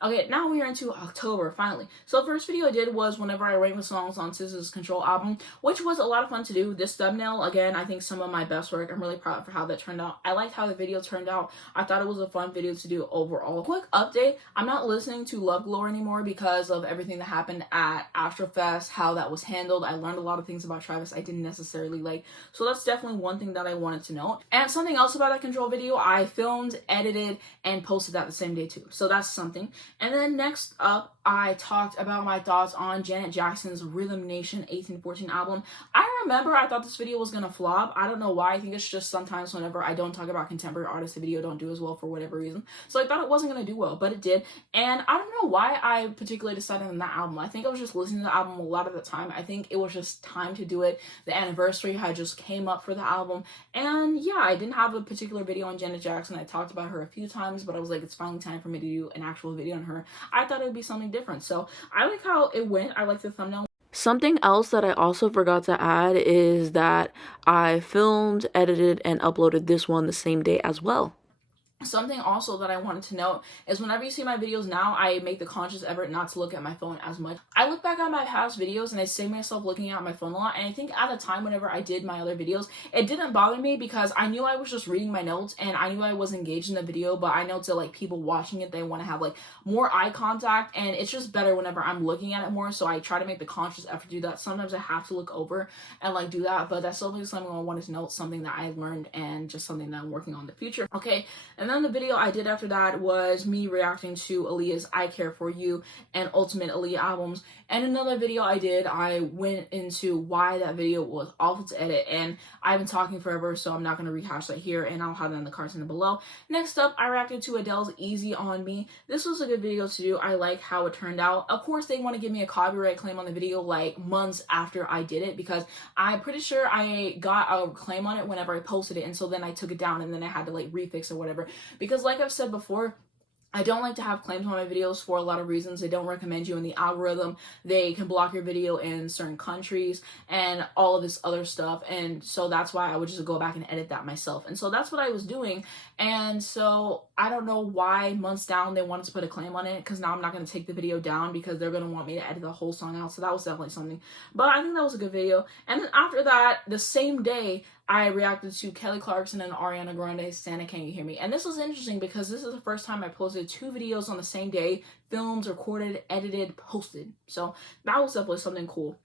Okay, now we are into October, finally. So the first video I did was whenever I ranked the songs on SZA's Control album, which was a lot of fun to do. This thumbnail, again, I think some of my best work. I'm really proud for how that turned out. I liked how the video turned out. I thought it was a fun video to do overall. Quick update, I'm not listening to Love Glory anymore because of everything that happened at Astrofest, how that was handled. I learned a lot of things about Travis I didn't necessarily like. So that's definitely one thing that I wanted to note. And something else about that Control video, I filmed, edited, and posted that the same day too. So that's something. And then next up, I talked about my thoughts on Janet Jackson's Rhythm Nation 1814 album. I remember I thought this video was gonna flop. I don't know why. I think it's just sometimes whenever I don't talk about contemporary artists, the video don't do as well for whatever reason. So I thought it wasn't gonna do well, but it did. And I don't know why I particularly decided on that album. I think I was just listening to the album a lot of the time. I think it was just time to do it. The anniversary had just came up for the album. And yeah, I didn't have a particular video on Janet Jackson. I talked about her a few times, but I was like, it's finally time for me to do an actual video on her. I thought it would be something different. So I like how it went. I like the thumbnail. Something else that I also forgot to add is that I filmed, edited, and uploaded this one the same day as well. Something also that I wanted to note is whenever you see my videos now, I make the conscious effort not to look at my phone as much. I look back at my past videos and I see myself looking at my phone a lot, and I think at the time whenever I did my other videos, it didn't bother me because I knew I was just reading my notes and I knew I was engaged in the video, but I know to like people watching it, they want to have like more eye contact, and it's just better whenever I'm looking at it more, so I try to make the conscious effort to do that. Sometimes I have to look over and like do that, but that's definitely something I wanted to note, something that I learned and just something that I'm working on in the future. Okay, and then the video I did after that was me reacting to Aaliyah's I Care For You and Ultimate Aaliyah albums. And another video I did, I went into why that video was awful to edit, and I've been talking forever, so I'm not going to rehash that here, and I'll have that in the cards in the below. Next up, I reacted to Adele's Easy On Me. This was a good video to do. I like how it turned out. Of course, they want to give me a copyright claim on the video like months after I did it, because I'm pretty sure I got a claim on it whenever I posted it, and so then I took it down and then I had to like refix or whatever, because like I've said before, I don't like to have claims on my videos for a lot of reasons. They don't recommend you in the algorithm. They can block your video in certain countries and all of this other stuff. And so that's why I would just go back and edit that myself. And so that's what I was doing. And so I don't know why months down they wanted to put a claim on it, because now I'm not going to take the video down because they're going to want me to edit the whole song out. So that was definitely something. But I think that was a good video. And then after that, the same day, I reacted to Kelly Clarkson and Ariana Grande's Santa Can You Hear Me? And this was interesting because this is the first time I posted 2 videos on the same day, filmed, recorded, edited, posted. So that was definitely something cool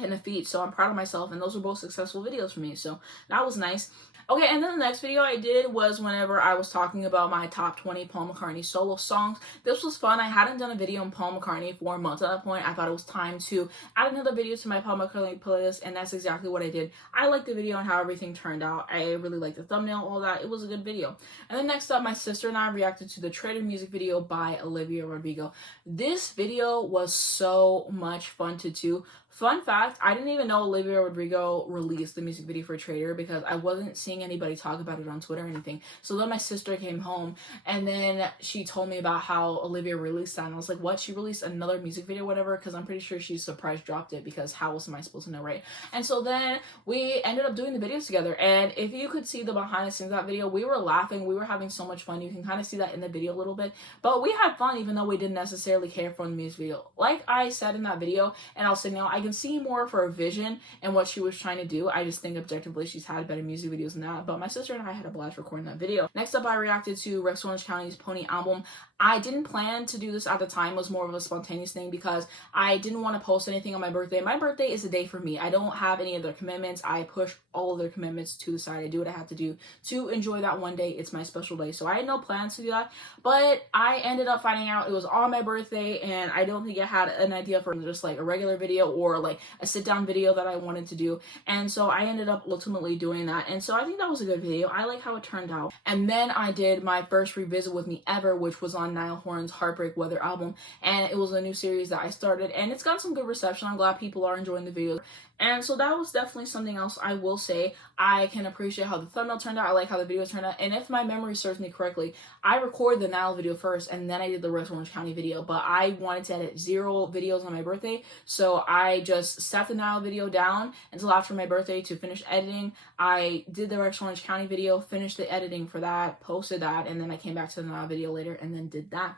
and a feat. So I'm proud of myself, and those were both successful videos for me. So that was nice. Okay, and then the next video I did was whenever I was talking about my top 20 Paul McCartney solo songs. This was fun. I hadn't done a video on Paul McCartney for months at that point. I thought it was time to add another video to my Paul McCartney playlist, and that's exactly what I did. I liked the video and how everything turned out. I really liked the thumbnail, all that. It was a good video. And then next up, my sister and I reacted to the Trader music video by Olivia Rodrigo. This video was so much fun to do. Fun fact, I didn't even know Olivia Rodrigo released the music video for Trader because I wasn't seeing anybody talk about it on Twitter or anything. So then my sister came home and then she told me about how Olivia released that, and I was like, what? She released another music video, whatever? Because I'm pretty sure she surprise dropped it, because how else am I supposed to know, right? And so then we ended up doing the videos together, and if you could see the behind the scenes of that video, we were laughing, we were having so much fun. You can kind of see that in the video a little bit, but we had fun even though we didn't necessarily care for the music video. Like I said in that video, and I'll say now, I can see more for a vision and what she was trying to do. I just think objectively she's had better music videos than that, but my sister and I had a blast recording that video. Next up, I reacted to Rex Orange County's Pony album. I didn't plan to do this at the time. It was more of a spontaneous thing because I didn't want to post anything on my birthday. My birthday is a day for me. I don't have any other commitments. I push all of their commitments to the side. I do what I have to do to enjoy that one day. It's my special day. So I had no plans to do that, but I ended up finding out it was on my birthday, and I don't think I had an idea for just like a regular video or like a sit down video that I wanted to do. And so I ended up ultimately doing that. And so I think that was a good video. I like how it turned out. And then I did my first revisit with me ever, which was on Niall Horan's Heartbreak Weather album. And it was a new series that I started, and it's got some good reception. I'm glad people are enjoying the videos. And so that was definitely something else I will say. I can appreciate how the thumbnail turned out. I like how the video turned out. And if my memory serves me correctly, I recorded the Niall video first and then I did the Rex Orange County video. But I wanted to edit 0 videos on my birthday. So I just sat the Niall video down until after my birthday to finish editing. I did the Rex Orange County video, finished the editing for that, posted that, and then I came back to the Niall video later and then did that.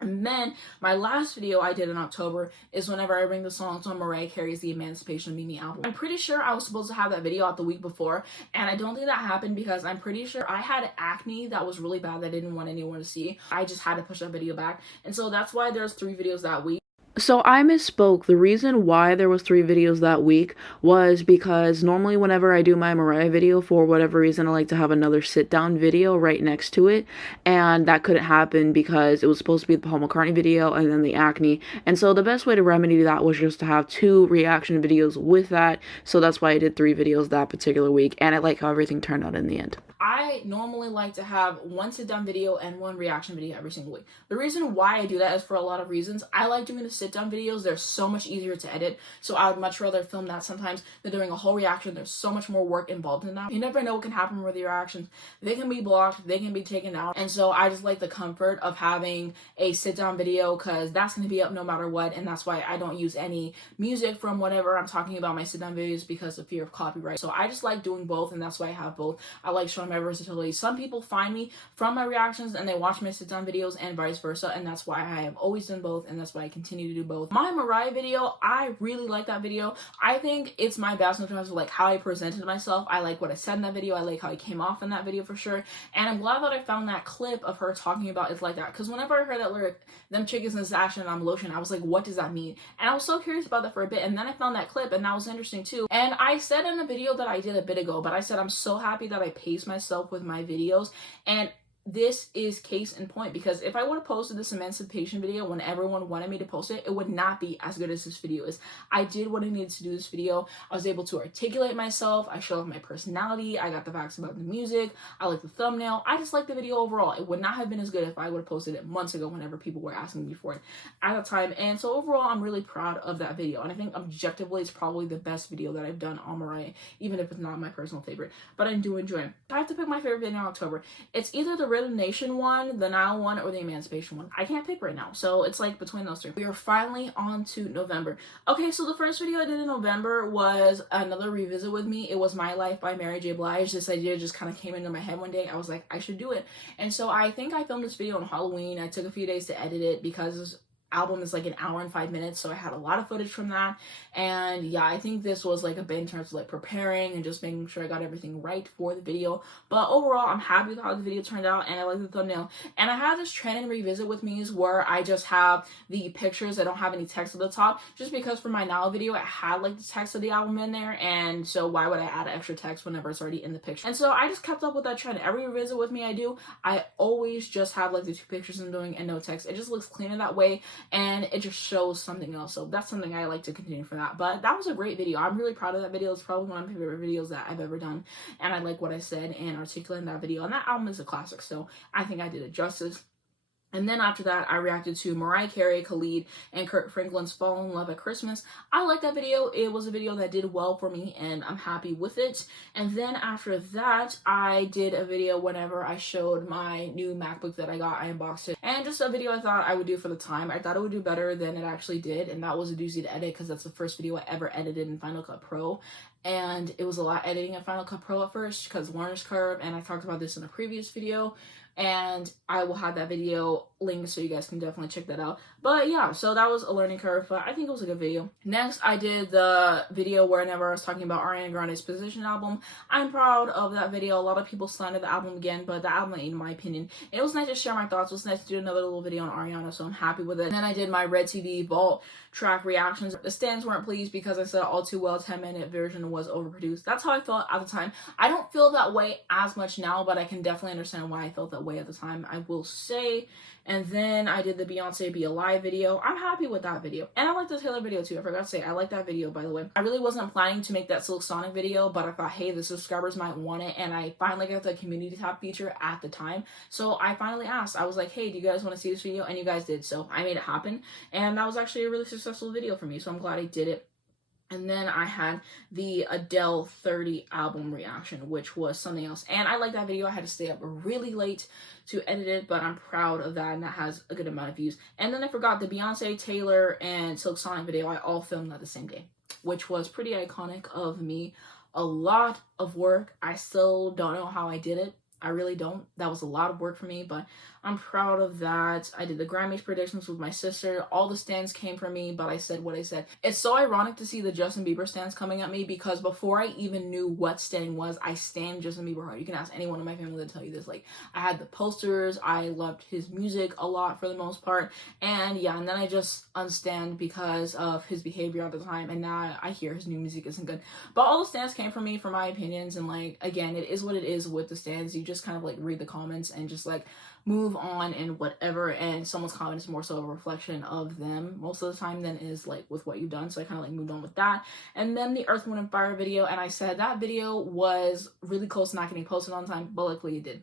And then my last video I did in October is whenever I bring the songs on Mariah Carey's The Emancipation of Mimi album. I'm pretty sure I was supposed to have that video out the week before, and I don't think that happened because I'm pretty sure I had acne that was really bad that I didn't want anyone to see. I just had to push that video back, and so that's why there's 3 videos that week. So I misspoke. The reason why there was 3 videos that week was because normally whenever I do my Mariah video, for whatever reason, I like to have another sit down video right next to it, and that couldn't happen because it was supposed to be the Paul McCartney video and then the acne. And so the best way to remedy that was just to have 2 reaction videos with that. So that's why I did 3 videos that particular week, and I like how everything turned out in the end. I normally like to have 1 sit-down video and 1 reaction video every single week. The reason why I do that is for a lot of reasons. I like doing the sit-down videos. They're so much easier to edit, so I would much rather film that sometimes than doing a whole reaction. There's so much more work involved in that. You never know what can happen with your reactions. They can be blocked, they can be taken out, and so I just like the comfort of having a sit-down video because that's going to be up no matter what, and that's why I don't use any music from whatever I'm talking about my sit-down videos because of fear of copyright. So I just like doing both, and that's why I have both. I like showing my versatility. Some people find me from my reactions and they watch my sit-down videos and vice versa, and that's why I have always done both, and that's why I continue to do both. My Mariah video, I really like that video. I think it's my best in terms of like how I presented myself. I like what I said in that video. I like how I came off in that video for sure, and I'm glad that I found that clip of her talking about It's Like That, because whenever I heard that lyric, them chickens and sash and I'm lotion, I was like, what does that mean? And I was so curious about that for a bit, and then I found that clip, and that was interesting too. And I said in a video that I did a bit ago, but I said I'm so happy that I pace myself with my videos, and this is case in point, because if I would have posted this emancipation video when everyone wanted me to post it, it would not be as good as this video is. I did what I needed to do this video. I was able to articulate myself. I showed off my personality. I got the facts about the music. I like the thumbnail. I just like the video overall. It would not have been as good if I would have posted it months ago whenever people were asking me for it at the time. And so overall, I'm really proud of that video. And I think objectively, it's probably the best video that I've done on Mariah, even if it's not my personal favorite. But I do enjoy it. If I have to pick my favorite video in October, it's either the Rhythm Nation one, the Nile one, or the Emancipation one. I can't pick right now, so it's like between those three. We are finally on to November. Okay, so the first video I did in November was another revisit with me. It was My Life by Mary J. Blige. This idea just kind of came into my head one day. I was like, I should do it. And so I think I filmed this video on Halloween. I took a few days to edit it because album is like an hour and 5 minutes, so I had a lot of footage from that. And yeah, I think this was like a bit in terms of like preparing and just making sure I got everything right for the video. But overall, I'm happy with how the video turned out, and I like the thumbnail. And I have this trend in revisit with me where I just have the pictures. I don't have any text at the top, just because for my Now video it had like the text of the album in there, and so why would I add extra text whenever it's already in the picture? And so I just kept up with that trend. Every revisit with me I always just have like the two pictures I'm doing and no text. It just looks cleaner that way, and it just shows something else. So that's something I like to continue for that. But that was a great video. I'm really proud of that video. It's probably one of my favorite videos that I've ever done, and I like what I said and articulated in that video. And that album is a classic, so I think I did it justice. And then after that, I reacted to Mariah Carey, Khalid, and Kurt Franklin's Fall in Love at Christmas. I like that video. It was a video that did well for me, and I'm happy with it. And then after that, I did a video whenever I showed my new MacBook that I got. I unboxed it. And just a video I thought I would do for the time. I thought it would do better than it actually did, and that was a doozy to edit because that's the first video I ever edited in Final Cut Pro. And it was a lot editing in Final Cut Pro at first because learner's curve, and I talked about this in a previous video. And I will have that video linked so you guys can definitely check that out. But yeah, so that was a learning curve, but I think it was a good video. Next, I did the video whenever I was talking about Ariana Grande's Position album. I'm proud of that video. A lot of people slandered the album again, but the album, in my opinion, and it was nice to share my thoughts. It was nice to do another little video on Ariana, so I'm happy with it. And then I did my Red TV Vault track reactions. The stands weren't pleased because I said All Too Well 10-minute version was overproduced. That's how I felt at the time. I don't feel that way as much now, but I can definitely understand why I felt that way at the time, I will say. And then I did the Beyonce Be Alive video. I'm happy with that video. And I like the Taylor video too. I forgot to say, I like that video, by the way. I really wasn't planning to make that Silk Sonic video, but I thought, hey, the subscribers might want it. And I finally got the community tab feature at the time. So I finally asked. I was like, hey, do you guys want to see this video? And you guys did. So I made it happen. And that was actually a really successful video for me. So I'm glad I did it. And then I had the Adele 30 album reaction, which was something else. And I like that video. I had to stay up really late to edit it, but I'm proud of that, and that has a good amount of views. And then I forgot the Beyonce, Taylor, and Silk Sonic video. I all filmed that the same day, which was pretty iconic of me. A lot of work. I still don't know how I did it. I really don't. That was a lot of work for me, but I'm proud of that. I did the Grammys predictions with my sister. All the stands came from me, but I said what I said. It's so ironic to see the Justin Bieber stands coming at me because before I even knew what stan was, I stan Justin Bieber hard. You can ask anyone in my family to tell you this. Like, I had the posters. I loved his music a lot for the most part. And yeah, and then I just unstand because of his behavior at the time. And now I hear his new music isn't good. But all the stands came from me for my opinions. And like, again, it is what it is with the stands. You just kind of like read the comments and just like move on and whatever, and someone's comment is more so a reflection of them most of the time than is like with what you've done. So I kind of like moved on with that. And then the Earth, Wind, and Fire video, and I said that video was really close to not getting posted on time, but luckily it did.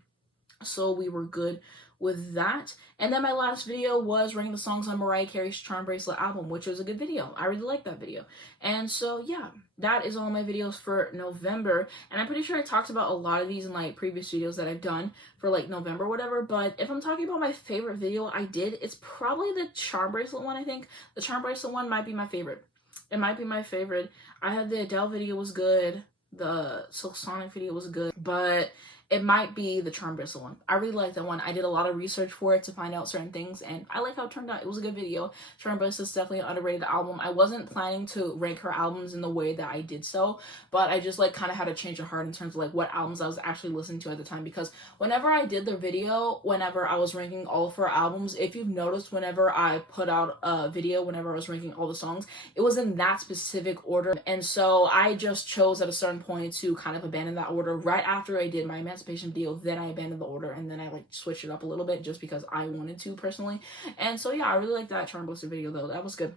So we were good with that. And then my last video was ranking the songs on Mariah Carey's Charm Bracelet album, which was a good video. I really liked that video. And so yeah, that is all my videos for November. And I'm pretty sure I talked about a lot of these in like previous videos that I've done for like November or whatever. But if I'm talking about my favorite video I did, it's probably the Charm Bracelet one, I think. The Charm Bracelet one might be my favorite. It might be my favorite. I had the Adele video was good. The Silk Sonic video was good. But it might be the Charm Bracelet one. I really like that one. I did a lot of research for it to find out certain things, and I like how it turned out. It was a good video. Charm Bracelet is definitely an underrated album. I wasn't planning to rank her albums in the way that I did so, but I just like kind of had a change of heart in terms of like what albums I was actually listening to at the time, because whenever I did the video, whenever I was ranking all of her albums, if you've noticed, whenever I put out a video, whenever I was ranking all the songs, it was in that specific order. And so I just chose at a certain point to kind of abandon that order. Right after I did my Emancipation video, then I abandoned the order, and then I like switched it up a little bit just because I wanted to personally. And so yeah, I really like that Charm Bracelet video though. That was good.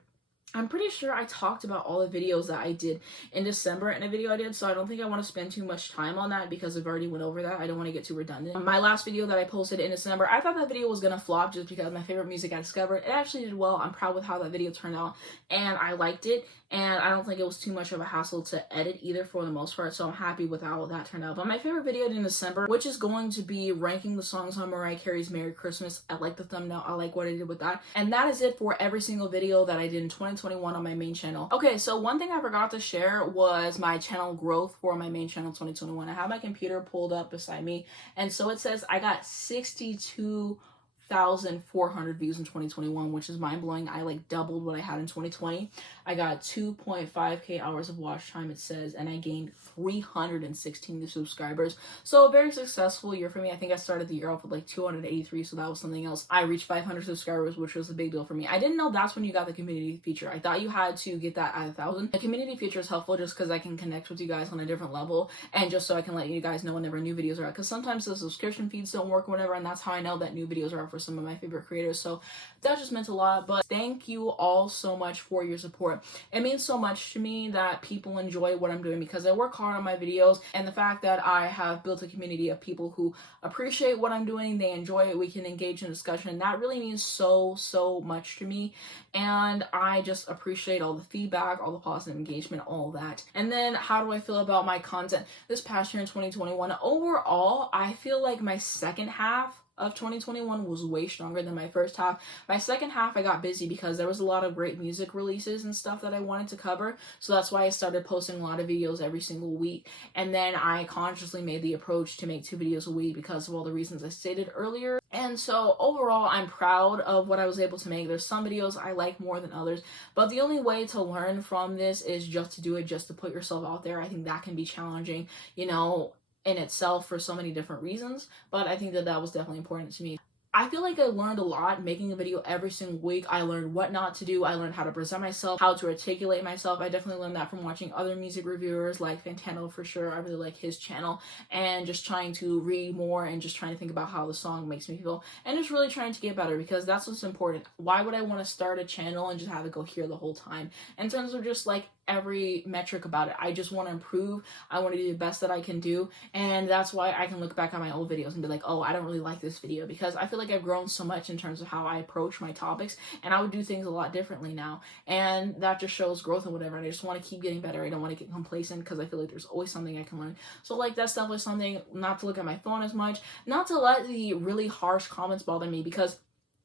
I'm pretty sure I talked about all the videos that I did in December in a video I did, so I don't think I want to spend too much time on that because I've already went over that. I don't want to get too redundant. My last video that I posted in December, I thought that video was going to flop just because my favorite music I discovered. It actually did well. I'm proud with how that video turned out, and I liked it, and I don't think it was too much of a hassle to edit either for the most part, so I'm happy with how that turned out. But my favorite video in December, which is going to be ranking the songs on Mariah Carey's Merry Christmas. I like the thumbnail. I like what I did with that. And that is it for every single video that I did in 2021 on my main channel. Okay, so one thing I forgot to share was my channel growth for my main channel 2021. I have my computer pulled up beside me, and so it says I got 62,400 views in 2021, which is mind-blowing. I like doubled what I had in 2020. I got 2.5k hours of watch time, it says, and I gained 316 new subscribers. So a very successful year for me. I think I started the year off with like 283, so that was something else. I reached 500 subscribers, which was a big deal for me. I didn't know that's when you got the community feature. I thought you had to get that at 1,000. The community feature is helpful just because I can connect with you guys on a different level, and just so I can let you guys know whenever new videos are out, because sometimes the subscription feeds don't work or whatever, and that's how I know that new videos are out for some of my favorite creators. So that just meant a lot. But thank you all so much for your support. It means so much to me that people enjoy what I'm doing, because I work hard on my videos, and the fact that I have built a community of people who appreciate what I'm doing, they enjoy it, we can engage in discussion, that really means so much to me. And I just appreciate all the feedback, all the positive engagement, all that. And then how do I feel about my content this past year in 2021? Overall, I feel like my second half of 2021 was way stronger than my first half. My second half, I got busy because there was a lot of great music releases and stuff that I wanted to cover. So that's why I started posting a lot of videos every single week. And then I consciously made the approach to make 2 videos a week because of all the reasons I stated earlier. And so overall, I'm proud of what I was able to make. There's some videos I like more than others, but the only way to learn from this is just to do it, just to put yourself out there. I think that can be challenging, you know, in itself for so many different reasons, but I think that that was definitely important to me. I feel like I learned a lot making a video every single week. I learned what not to do. I learned how to present myself, how to articulate myself. I definitely learned that from watching other music reviewers like Fantano for sure. I really like his channel, and just trying to read more and just trying to think about how the song makes me feel, and just really trying to get better, because that's what's important. Why would I want to start a channel and just have it go here the whole time? In terms of just like every metric about it, I just want to improve. I want to do the best that I can do, and that's why I can look back on my old videos and be like, oh, I don't really like this video, because I feel like I've grown so much in terms of how I approach my topics, and I would do things a lot differently now, and that just shows growth and whatever. And I just want to keep getting better. I don't want to get complacent, because I feel like there's always something I can learn. So like that's definitely something, not to look at my phone as much, not to let the really harsh comments bother me, because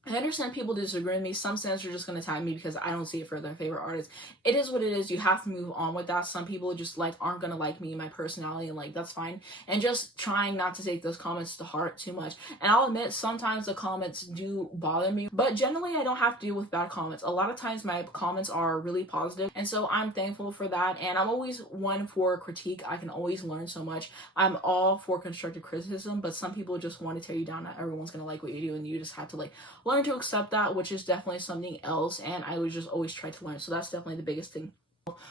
I understand people disagree with me. Some fans are just going to tag me because I don't see it for their favorite artists. It is what it is. You have to move on with that. Some people just like aren't going to like me and my personality, and like that's fine. And just trying not to take those comments to heart too much. And I'll admit sometimes the comments do bother me, but generally I don't have to deal with bad comments. A lot of times my comments are really positive, and so I'm thankful for that. And I'm always one for critique. I can always learn so much. I'm all for constructive criticism, but some people just want to tear you down. Not everyone's going to like what you do, and you just have to like learn to accept that, which is definitely something else, and I would just always try to learn. So that's definitely the biggest thing.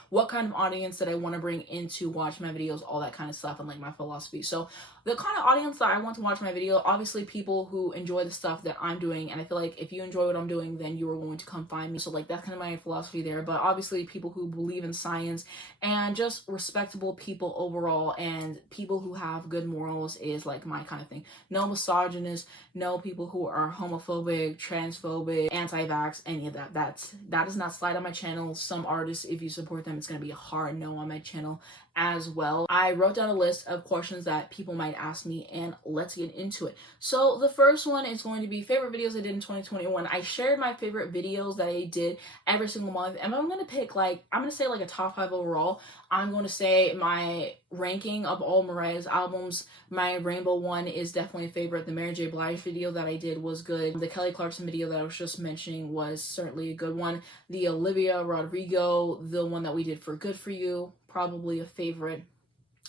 What kind of audience did I want to bring in to watch my videos, all that kind of stuff, and like my philosophy. So the kind of audience that I want to watch my video, obviously people who enjoy the stuff that I'm doing, and I feel like if you enjoy what I'm doing, then you are going to come find me. So like that's kind of my philosophy there. But obviously people who believe in science and just respectable people overall, and people who have good morals is like my kind of thing. No misogynists, no people who are homophobic, transphobic, anti-vax, any of that. That does not slide on my channel. Some artists, if you support them, it's going to be a hard no on my channel as well. I wrote down a list of questions that people might ask me, and let's get into it. So the first one is going to be favorite videos I did in 2021. I shared my favorite videos that I did every single month, and I'm going to pick like, I'm going to say like a top 5 overall. I'm going to say my ranking of all Mariah's albums, my Rainbow one is definitely a favorite. The Mary J. Blige video that I did was good. The Kelly Clarkson video that I was just mentioning was certainly a good one. The Olivia Rodrigo, the one that we did for Good For You, probably a favorite.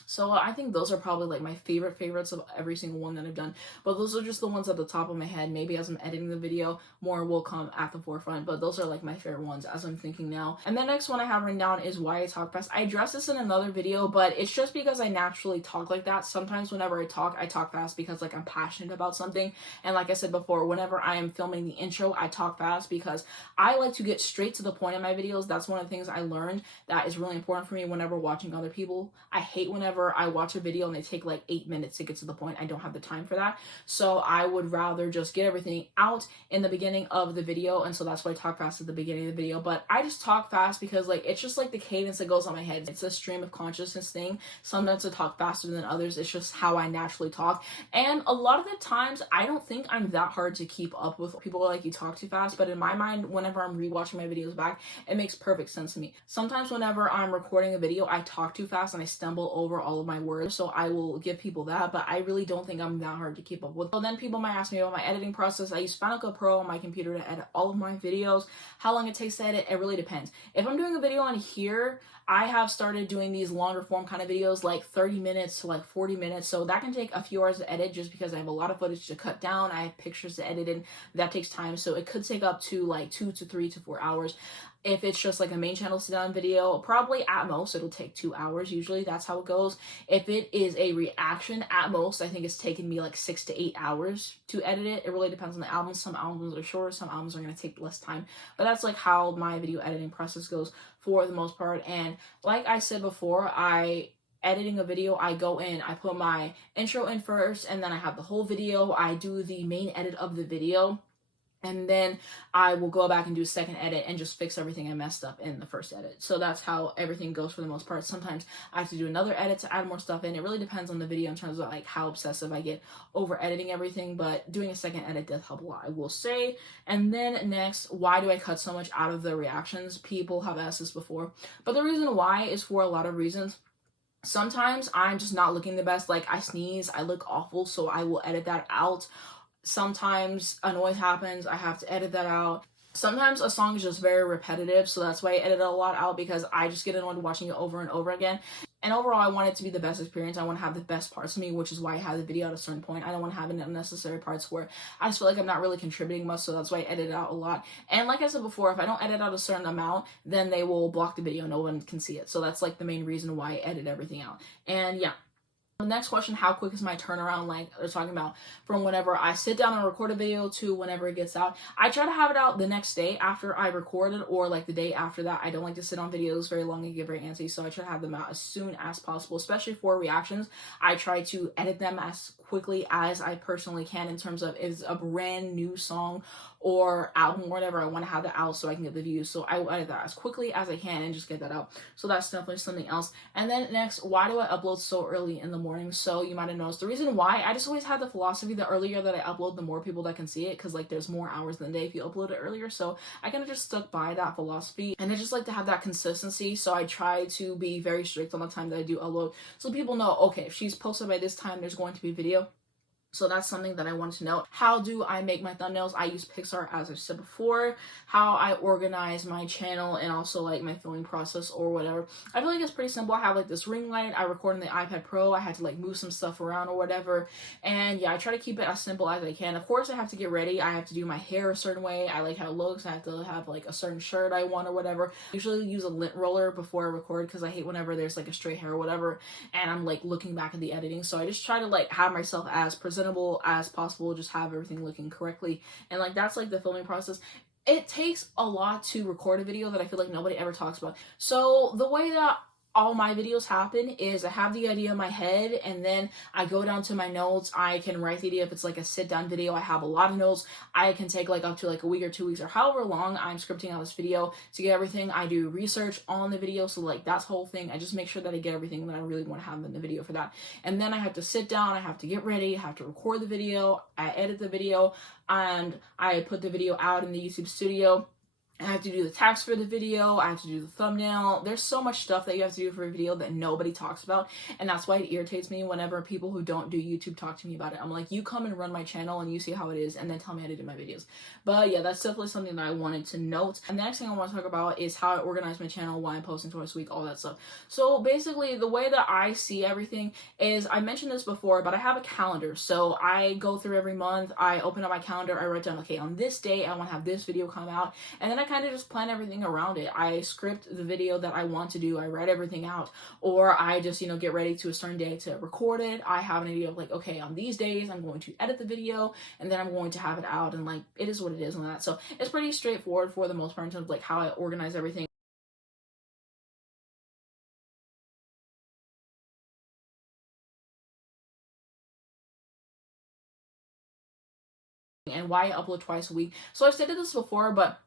So I think those are probably like my favorites of every single one that I've done. But those are just the ones at the top of my head. Maybe as I'm editing the video, more will come at the forefront. But those are like my favorite ones as I'm thinking now. And the next one I have written down is Why I Talk Fast. I addressed this in another video, but it's just because I naturally talk like that. Sometimes whenever I talk fast because like I'm passionate about something. And like I said before, whenever I am filming the intro, I talk fast because I like to get straight to the point in my videos. That's one of the things I learned that is really important for me whenever watching other people. I hate whenever I watch a video and they take like 8 minutes to get to the point. I don't have the time for that. So I would rather just get everything out in the beginning of the video. And so that's why I talk fast at the beginning of the video. But I just talk fast because like it's just like the cadence that goes on my head. It's a stream of consciousness thing. Sometimes I talk faster than others. It's just how I naturally talk. And a lot of the times I don't think I'm that hard to keep up with. People are like, you talk too fast. But in my mind, whenever I'm rewatching my videos back, it makes perfect sense to me. Sometimes whenever I'm recording a video, I talk too fast and I stumble over all of my words, so I will give people that, but I really don't think I'm that hard to keep up with. So then people might ask me about my editing process. I use Final Cut Pro on my computer to edit all of my videos. How long it takes to edit, it really depends. If I'm doing a video on here, I have started doing these longer form kind of videos, like 30 minutes to like 40 minutes, so that can take a few hours to edit just because I have a lot of footage to cut down. I have pictures to edit in, that takes time, so it could take up to like 2 to 3 to 4 hours. If it's just like a main channel sit down video, probably at most it'll take 2 hours. Usually that's how it goes. If it is a reaction, at most I think it's taken me like 6 to 8 hours to edit it. It really depends on the album. Some albums are shorter, some albums are going to take less time, but that's like how my video editing process goes for the most part. And like I said before, editing a video, I go in, I put my intro in first, and then I have the whole video. I do the main edit of the video, and then I will go back and do a second edit and just fix everything I messed up in the first edit. So that's how everything goes for the most part. Sometimes I have to do another edit to add more stuff in. It really depends on the video in terms of like how obsessive I get over editing everything, but doing a second edit does help a lot, I will say. And then next, why do I cut so much out of the reactions? People have asked this before, but the reason why is for a lot of reasons. Sometimes I'm just not looking the best, like I sneeze, I look awful, so I will edit that out. Sometimes a noise happens, I have to edit that out. Sometimes a song is just very repetitive, so that's why I edit a lot out, because I just get annoyed watching it over and over again. And overall, I want it to be the best experience. I want to have the best parts of me, which is why I have the video at a certain point. I don't want to have any unnecessary parts where I just feel like I'm not really contributing much, so that's why I edit out a lot. And like I said before, if I don't edit out a certain amount, then they will block the video. No one can see it. So that's like the main reason why I edit everything out. And yeah. The next question, how quick is my turnaround? Like they're talking about from whenever I sit down and record a video to whenever it gets out. I try to have it out the next day after I record it, or like the day after that. I don't like to sit on videos very long and get very antsy, so I try to have them out as soon as possible, especially for reactions. I try to edit them as quickly as I personally can in terms of if it's a brand new song or album or whatever, I want to have that out so I can get the views. So I will edit that as quickly as I can and just get that out. So that's definitely something else. And then next, why do I upload so early in the morning? So you might have noticed the reason why, I just always had the philosophy the earlier that I upload, the more people that can see it, because like there's more hours in the day if you upload it earlier. So I kind of just stuck by that philosophy, and I just like to have that consistency. So I try to be very strict on the time that I do upload, so people know, okay, if she's posted by this time, there's going to be a video. So that's something that I wanted to know. How do I make my thumbnails? I use Pixar, as I've said before. How I organize my channel and also like my filming process or whatever. I feel like it's pretty simple. I have like this ring light. I record on the iPad Pro. I had to like move some stuff around or whatever. And yeah, I try to keep it as simple as I can. Of course, I have to get ready. I have to do my hair a certain way. I like how it looks. I have to have like a certain shirt I want or whatever. I usually use a lint roller before I record because I hate whenever there's like a straight hair or whatever and I'm like looking back at the editing. So I just try to like have myself as presentable as possible, just have everything looking correctly. And like that's like the filming process. It takes a lot to record a video that I feel like nobody ever talks about. So the way that all my videos happen is I have the idea in my head, and then I go down to my notes. I can write the idea. If it's like a sit down video, I have a lot of notes. I can take like up to like a week or 2 weeks or however long I'm scripting out this video to get everything. I do research on the video, so like that's the whole thing. I just make sure that I get everything that I really want to have in the video for that. And then I have to sit down, I have to get ready, I have to record the video, I edit the video, and I put the video out in the YouTube studio. I have to do the text for the video. I have to do the thumbnail. There's so much stuff that you have to do for a video that nobody talks about. And that's why it irritates me whenever people who don't do YouTube talk to me about it. I'm like, you come and run my channel and you see how it is and then tell me how to do my videos. But yeah, that's definitely something that I wanted to note. And the next thing I want to talk about is how I organize my channel, why I'm posting twice a week, all that stuff. So basically the way that I see everything is, I mentioned this before, but I have a calendar. So I go through every month, I open up my calendar, I write down, okay, on this day, I want to have this video come out. And then I kind of just plan everything around it. I script the video that I want to do. I write everything out, or I just, get ready to a certain day to record it. I have an idea of like, okay, on these days, I'm going to edit the video and then I'm going to have it out, and like, it is what it is and that. So it's pretty straightforward for the most part in terms of like how I organize everything. And why I upload twice a week. So I've stated this before, but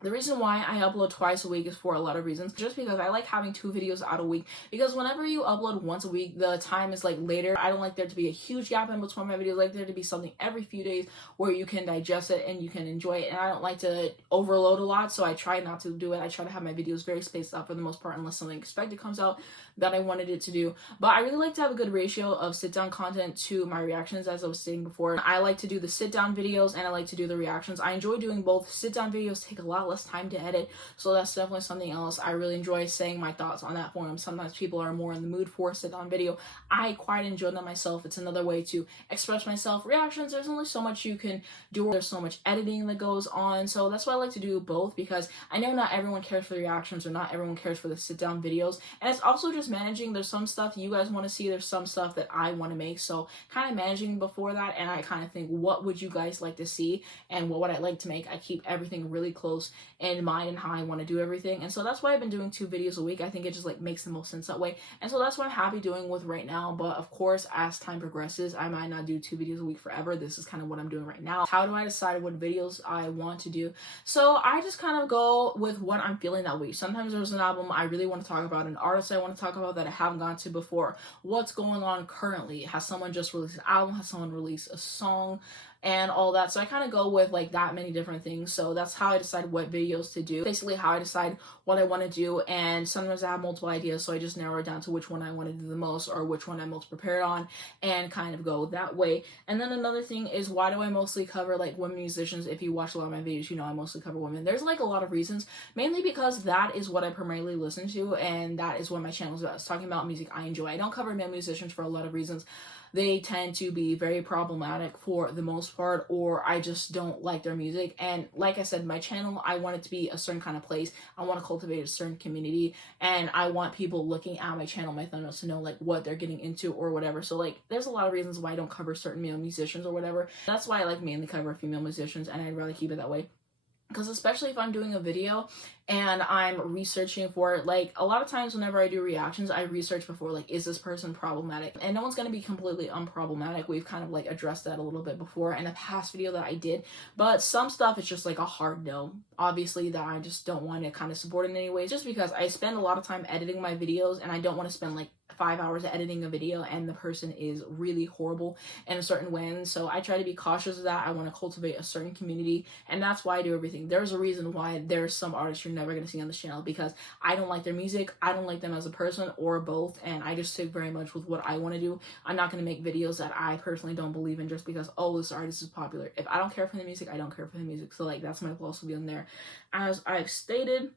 the reason why I upload twice a week is for a lot of reasons. Just because I like having 2 videos out a week. Because whenever you upload once a week, the time is like later. I don't like there to be a huge gap in between my videos. I like there to be something every few days where you can digest it and you can enjoy it. And I don't like to overload a lot, so I try not to do it. I try to have my videos very spaced out for the most part, unless something expected comes out that I wanted it to do. But I really like to have a good ratio of sit-down content to my reactions, as I was saying before. I like to do the sit-down videos and I like to do the reactions. I enjoy doing both. Sit-down videos take a lot less time to edit, so that's definitely something else. I really enjoy saying my thoughts on that forum. Sometimes people are more in the mood for a sit-down video. I quite enjoy them myself. It's another way to express myself. Reactions, there's only so much you can do. There's so much editing that goes on, so that's why I like to do both, because I know not everyone cares for the reactions or not everyone cares for the sit-down videos. And it's also just managing. There's some stuff you guys want to see, there's some stuff that I want to make, so kind of managing before that. And I kind of think, what would you guys like to see and what would I like to make? I keep everything really close in mind and how I want to do everything. And so that's why I've been doing 2 videos a week. I think it just like makes the most sense that way. And so that's what I'm happy doing with right now. But of course, as time progresses, I might not do 2 videos a week forever. This is kind of what I'm doing right now. How do I decide what videos I want to do? So I just kind of go with what I'm feeling that week. Sometimes there's an album I really want to talk about, an artist I want to talk about that I haven't gone to before. What's going on currently? Has someone just released an album? Has someone released a song? And all that. So I kind of go with like that many different things. So that's how I decide what videos to do. Basically how I decide what I want to do. And sometimes I have multiple ideas, so I just narrow it down to which one I want to do the most or which one I'm most prepared on, and kind of go that way. And then another thing is, why do I mostly cover like women musicians? If you watch a lot of my videos, you know I mostly cover women. There's like a lot of reasons, mainly because that is what I primarily listen to, and that is what my channel is about. It's talking about music I enjoy. I don't cover male musicians for a lot of reasons. They tend to be very problematic for the most part, or I just don't like their music. And like I said, my channel, I want it to be a certain kind of place. I want to cultivate a certain community, and I want people looking at my channel, my thumbnails, to know like what they're getting into or whatever. So like there's a lot of reasons why I don't cover certain male musicians or whatever. That's why I like mainly cover female musicians, and I'd rather keep it that way. Because especially if I'm doing a video and I'm researching for it, like a lot of times whenever I do reactions, I research before, like, is this person problematic? And no one's going to be completely unproblematic. We've kind of like addressed that a little bit before in a past video that I did, but some stuff is just like a hard no, obviously, that I just don't want to kind of support in any way, just because I spend a lot of time editing my videos and I don't want to spend like 5 hours editing a video and the person is really horrible in a certain way. And so I try to be cautious of that. I want to cultivate a certain community, and that's why I do everything. There's a reason why there's some artists you're never going to see on this channel, because I don't like their music, I don't like them as a person, or both, and I just stick very much with what I want to do. I'm not going to make videos that I personally don't believe in just because, oh, this artist is popular. If I don't care for the music, I don't care for the music. So like that's my philosophy on there, as I've stated.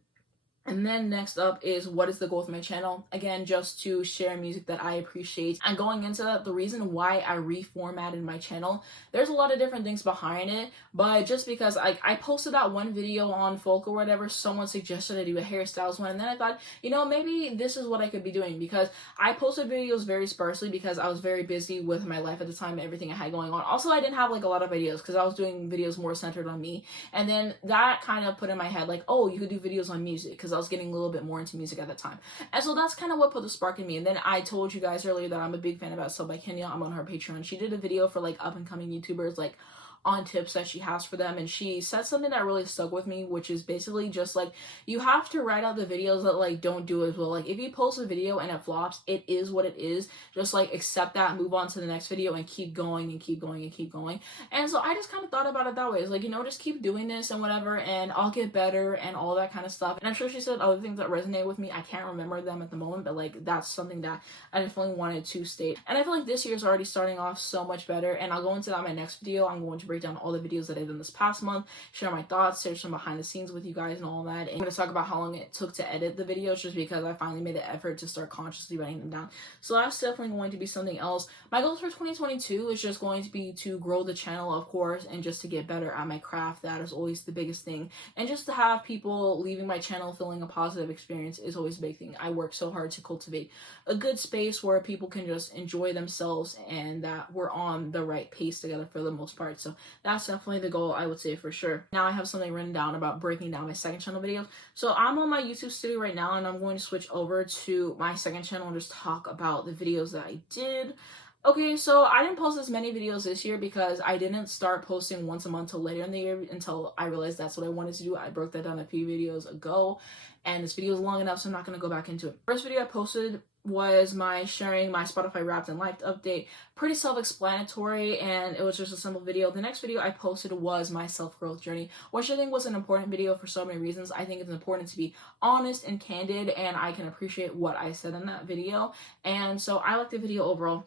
And then next up is, what is the goal of my channel? Again, just to share music that I appreciate. And going into that, the reason why I reformatted my channel, there's a lot of different things behind it, but just because I posted that one video on folk or whatever, someone suggested I do a hairstyles one, and then I thought, maybe this is what I could be doing, because I posted videos very sparsely because I was very busy with my life at the time and everything I had going on. Also, I didn't have like a lot of videos because I was doing videos more centered on me, and then that kind of put in my head like, oh, you could do videos on music, because I was getting a little bit more into music at that time. And so that's kind of what put the spark in me. And then I told you guys earlier that I'm a big fan about Sub by Kenya. I'm on her Patreon. She did a video for like up and coming YouTubers like on tips that she has for them. And she said something that really stuck with me, which is basically just like, you have to write out the videos that like don't do as well. Like if you post a video and it flops, it is what it is. Just like accept that, move on to the next video, and keep going and keep going and keep going. And so I just kind of thought about it that way. It's like, you know, just keep doing this and whatever, and I'll get better and all that kind of stuff. And I'm sure she said other things that resonate with me. I can't remember them at the moment, but like that's something that I definitely wanted to state. And I feel like this year's already starting off so much better, and I'll go into that in my next video. I'm going to break down all the videos that I've done this past month, share my thoughts, share some behind the scenes with you guys and all that. And I'm going to talk about how long it took to edit the videos, just because I finally made the effort to start consciously writing them down. So that's definitely going to be something else. My goals for 2022 is just going to be to grow the channel, of course, and just to get better at my craft. That is always the biggest thing. And just to have people leaving my channel feeling a positive experience is always a big thing. I work so hard to cultivate a good space where people can just enjoy themselves and that we're on the right pace together for the most part. So that's definitely the goal, I would say, for sure. Now I have something written down about breaking down my second channel videos. So I'm on my YouTube studio right now, and I'm going to switch over to my second channel and just talk about the videos that I did. Okay, so I didn't post as many videos this year because I didn't start posting once a month till later in the year, until I realized that's what I wanted to do. I broke that down a few videos ago, and this video is long enough, so I'm not going to go back into it. First video I posted was my sharing my Spotify Wrapped and Life update. Pretty self-explanatory, and it was just a simple video. The next video I posted was my self-growth journey, which I think was an important video for so many reasons. I think it's important to be honest and candid, and I can appreciate what I said in that video, and so I like the video overall.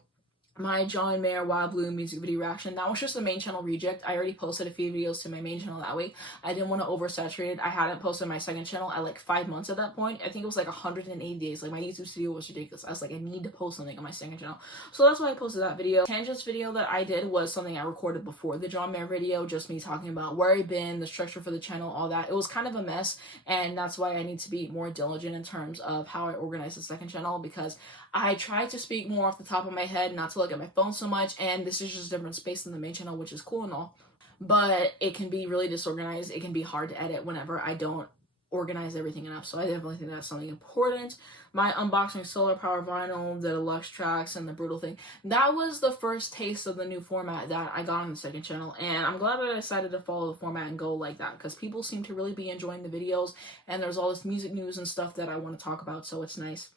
My John Mayer Wild Blue music video reaction, that was just a main channel reject. I already posted a few videos to my main channel that week. I didn't want to oversaturate it. I hadn't posted my second channel at like 5 months at that point. I think it was like 180 days. Like my YouTube studio was ridiculous. I was like, I need to post something on my second channel. So that's why I posted that video. Tangents video that I did was something I recorded before the John Mayer video, just me talking about where I've been, the structure for the channel, all that. It was kind of a mess, and that's why I need to be more diligent in terms of how I organize the second channel, because I try to speak more off the top of my head, not to look at my phone so much, and this is just a different space than the main channel, which is cool and all, but it can be really disorganized. It can be hard to edit whenever I don't organize everything enough, so I definitely think that's something important. My unboxing solar power vinyl, the deluxe tracks, and the brutal thing, that was the first taste of the new format that I got on the second channel, and I'm glad that I decided to follow the format and go like that, because people seem to really be enjoying the videos, and there's all this music news and stuff that I want to talk about, so it's nice.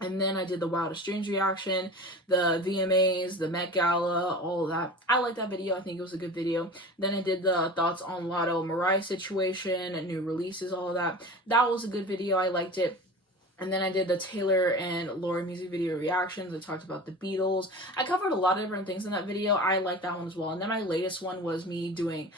And then I did the Wildest Dreams reaction, the VMAs, the Met Gala, all of that. I like that video. I think it was a good video. Then I did the thoughts on Latto Mariah situation and new releases, all of that. That was a good video. I liked it. And then I did the Taylor and Lorde music video reactions. I talked about the Beatles. I covered a lot of different things in that video. I like that one as well. And then my latest one was me doing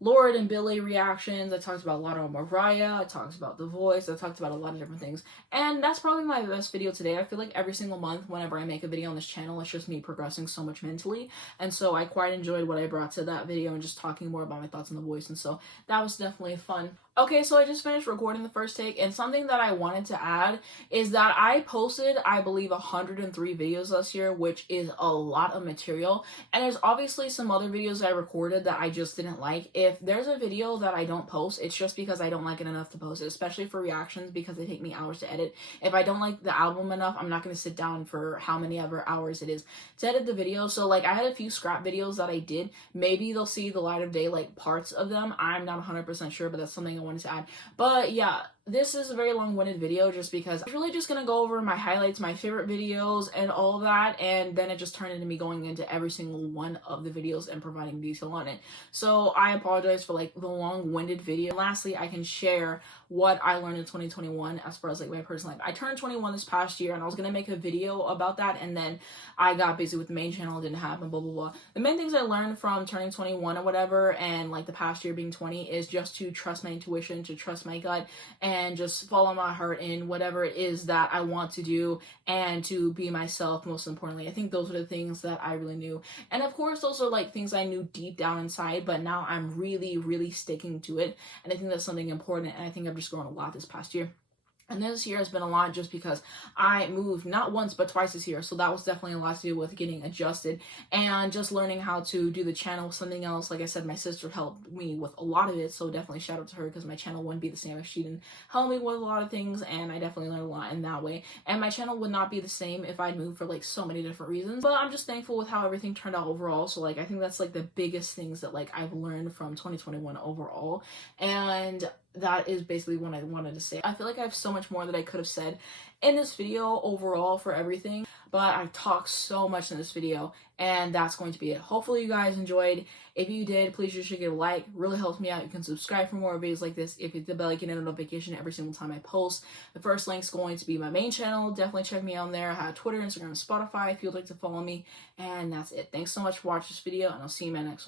Lorde and Billie reactions. I talked about Latto and Mariah. I talked about The Voice. I talked about a lot of different things. And that's probably my best video today. I feel like every single month whenever I make a video on this channel, it's just me progressing so much mentally. And so I quite enjoyed what I brought to that video and just talking more about my thoughts on The Voice. And so that was definitely fun. Okay, so I just finished recording the first take, and something that I wanted to add is that I posted, I believe, 103 videos last year, which is a lot of material. And there's obviously some other videos I recorded that I just didn't like. If there's a video that I don't post, it's just because I don't like it enough to post it, especially for reactions, because they take me hours to edit. If I don't like the album enough, I'm not going to sit down for how many ever hours it is to edit the video. So like I had a few scrap videos that I did. Maybe they'll see the light of day, like parts of them. I'm not 100% sure, but that's something I wanted to add. But yeah, this is a very long-winded video just because I'm really just gonna go over my highlights, my favorite videos, and all of that, and then it just turned into me going into every single one of the videos and providing detail on it. So I apologize for like the long-winded video. Lastly, I can share what I learned in 2021 as far as like my personal life. I turned 21 this past year, and I was gonna make a video about that, and then I got busy with the main channel. It didn't happen, blah blah blah. The main things I learned from turning 21 or whatever, and like the past year being 20, is just to trust my intuition, to trust my gut, and just follow my heart in whatever it is that I want to do, and to be myself most importantly. I think those are the things that I really knew. And of course, those are like things I knew deep down inside, but now I'm really, really sticking to it. And I think that's something important, and I think I've just grown a lot this past year. And this year has been a lot just because I moved not once but twice this year. So that was definitely a lot to do with getting adjusted and just learning how to do the channel something else. Like I said, my sister helped me with a lot of it. So definitely shout out to her because my channel wouldn't be the same if she didn't help me with a lot of things. And I definitely learned a lot in that way. And my channel would not be the same if I'd moved for like so many different reasons. But I'm just thankful with how everything turned out overall. So like I think that's like the biggest things that like I've learned from 2021 overall. And that is basically what I wanted to say. I feel like I have so much more that I could have said in this video overall for everything, but I talked so much in this video, and that's going to be it. Hopefully you guys enjoyed. If you did, please just give a like. It really helps me out. You can subscribe for more videos like this if you hit the bell, you can get a notification every single time I post. The first link's going to be my main channel. Definitely check me out on there. I have Twitter, Instagram, and Spotify if you'd like to follow me. And that's it. Thanks so much for watching this video, and I'll see you in my next one.